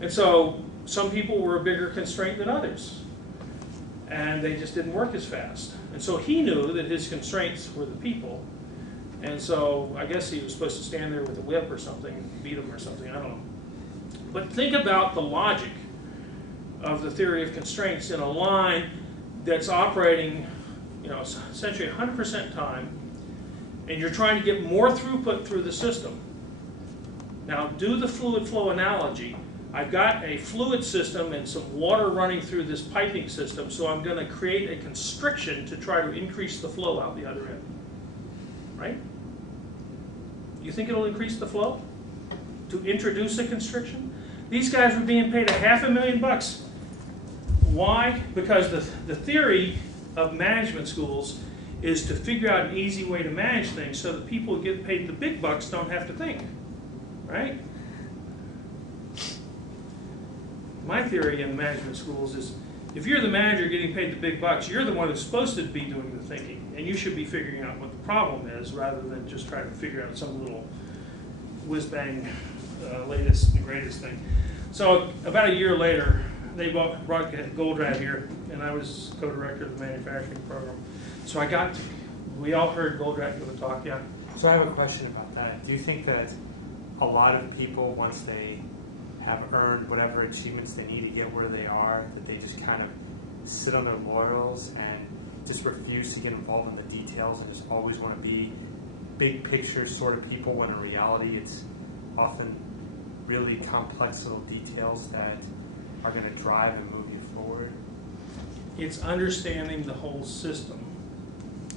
And so some people were a bigger constraint than others. And they just didn't work as fast. And so he knew that his constraints were the people. And so I guess he was supposed to stand there with a whip or something and beat them or something, I don't know. But think about the logic of the theory of constraints in a line that's operating, essentially 100% time, and you're trying to get more throughput through the system. Now, do the fluid flow analogy. I've got a fluid system and some water running through this piping system, so I'm going to create a constriction to try to increase the flow out the other end. Right? You think it'll increase the flow? To introduce a constriction? These guys were being paid $500,000. Why? Because the theory of management schools is to figure out an easy way to manage things so that people who get paid the big bucks don't have to think. Right? My theory in management schools is if you're the manager getting paid the big bucks, you're the one who's supposed to be doing the thinking, and you should be figuring out what the problem is rather than just trying to figure out some little whiz-bang latest and greatest thing. So about a year later, they brought Goldratt here, and I was co-director of the manufacturing program. So we all heard Goldratt give a talk, yeah. So I have a question about that. Do you think that a lot of people, once they have earned whatever achievements they need to get where they are, that they just kind of sit on their laurels and just refuse to get involved in the details and just always want to be big picture sort of people, when in reality it's often really complex little details that are going to drive and move you forward? It's understanding the whole system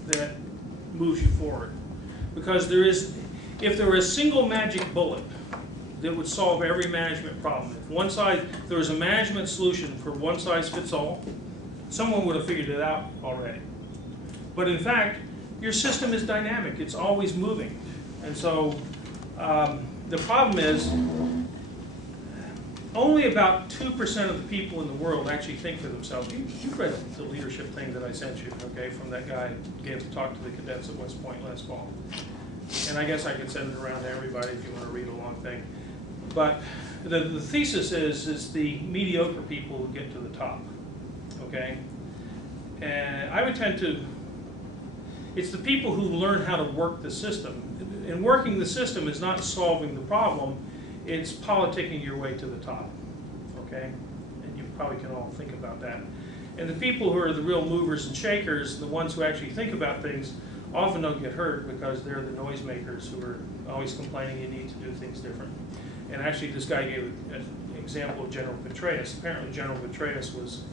that moves you forward. Because if there were a single magic bullet that would solve every management problem, if there was a management solution for one size fits all, someone would have figured it out already. But in fact, your system is dynamic, it's always moving. And so the problem is, only about 2% of the people in the world actually think for themselves. You read the leadership thing that I sent you, okay, from that guy who gave the talk to the cadets at West Point last fall. And I guess I could send it around to everybody if you want to read a long thing. But the thesis is the mediocre people who get to the top, okay? And I would tend to, it's the people who learn how to work the system. And working the system is not solving the problem, it's politicking your way to the top, okay? And you probably can all think about that. And the people who are the real movers and shakers, the ones who actually think about things, often don't get hurt because they're the noisemakers who are always complaining you need to do things different. And actually this guy gave an example of General Petraeus. Apparently General Petraeus was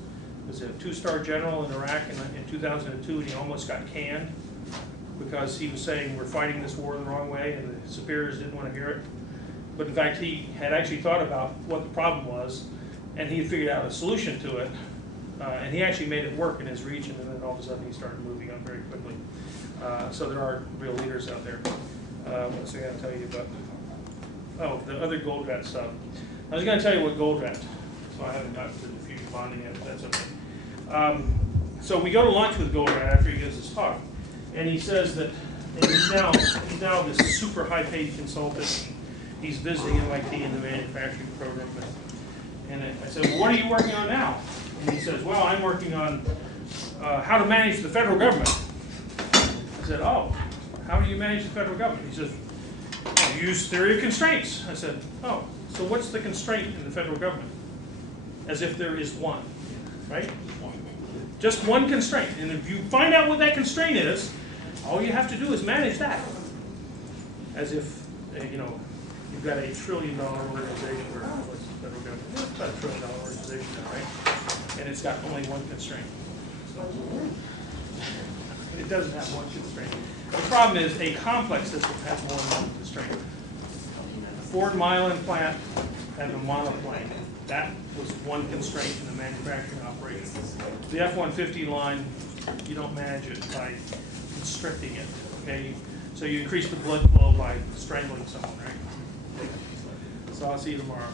a 2-star general in Iraq in 2002, and he almost got canned because he was saying we're fighting this war the wrong way, and the superiors didn't want to hear it. But in fact, he had actually thought about what the problem was, and he had figured out a solution to it, and he actually made it work in his region, and then all of a sudden he started moving on very quickly. So there are real leaders out there. What else I got to tell you about? Oh, the other gold rat stuff. I was going to tell you what gold rat, so I haven't gotten to diffusion bonding yet, but that's okay. So we go to lunch with gold rat after he gives his talk, and he says that he's now this super high-paid consultant. He's visiting MIT in the manufacturing program. And I said, well, what are you working on now? And he says, well, I'm working on how to manage the federal government. I said, oh, how do you manage the federal government? He says, I use theory of constraints. I said, oh, so what's the constraint in the federal government? As if there is one, right? Just one constraint. And if you find out what that constraint is, all you have to do is manage that. As if, you know, you've got $1 trillion organization, or what's the federal government? It's about $1 trillion organization now, right? And it's got only one constraint. So, it doesn't have one constraint. The problem is a complex system has more than one constraint. The Ford Milan plant had the monoplane. That was one constraint in the manufacturing operation. The F-150 line, you don't manage it by constricting it, okay? So you increase the blood flow by strangling someone, right? So I'll see you tomorrow.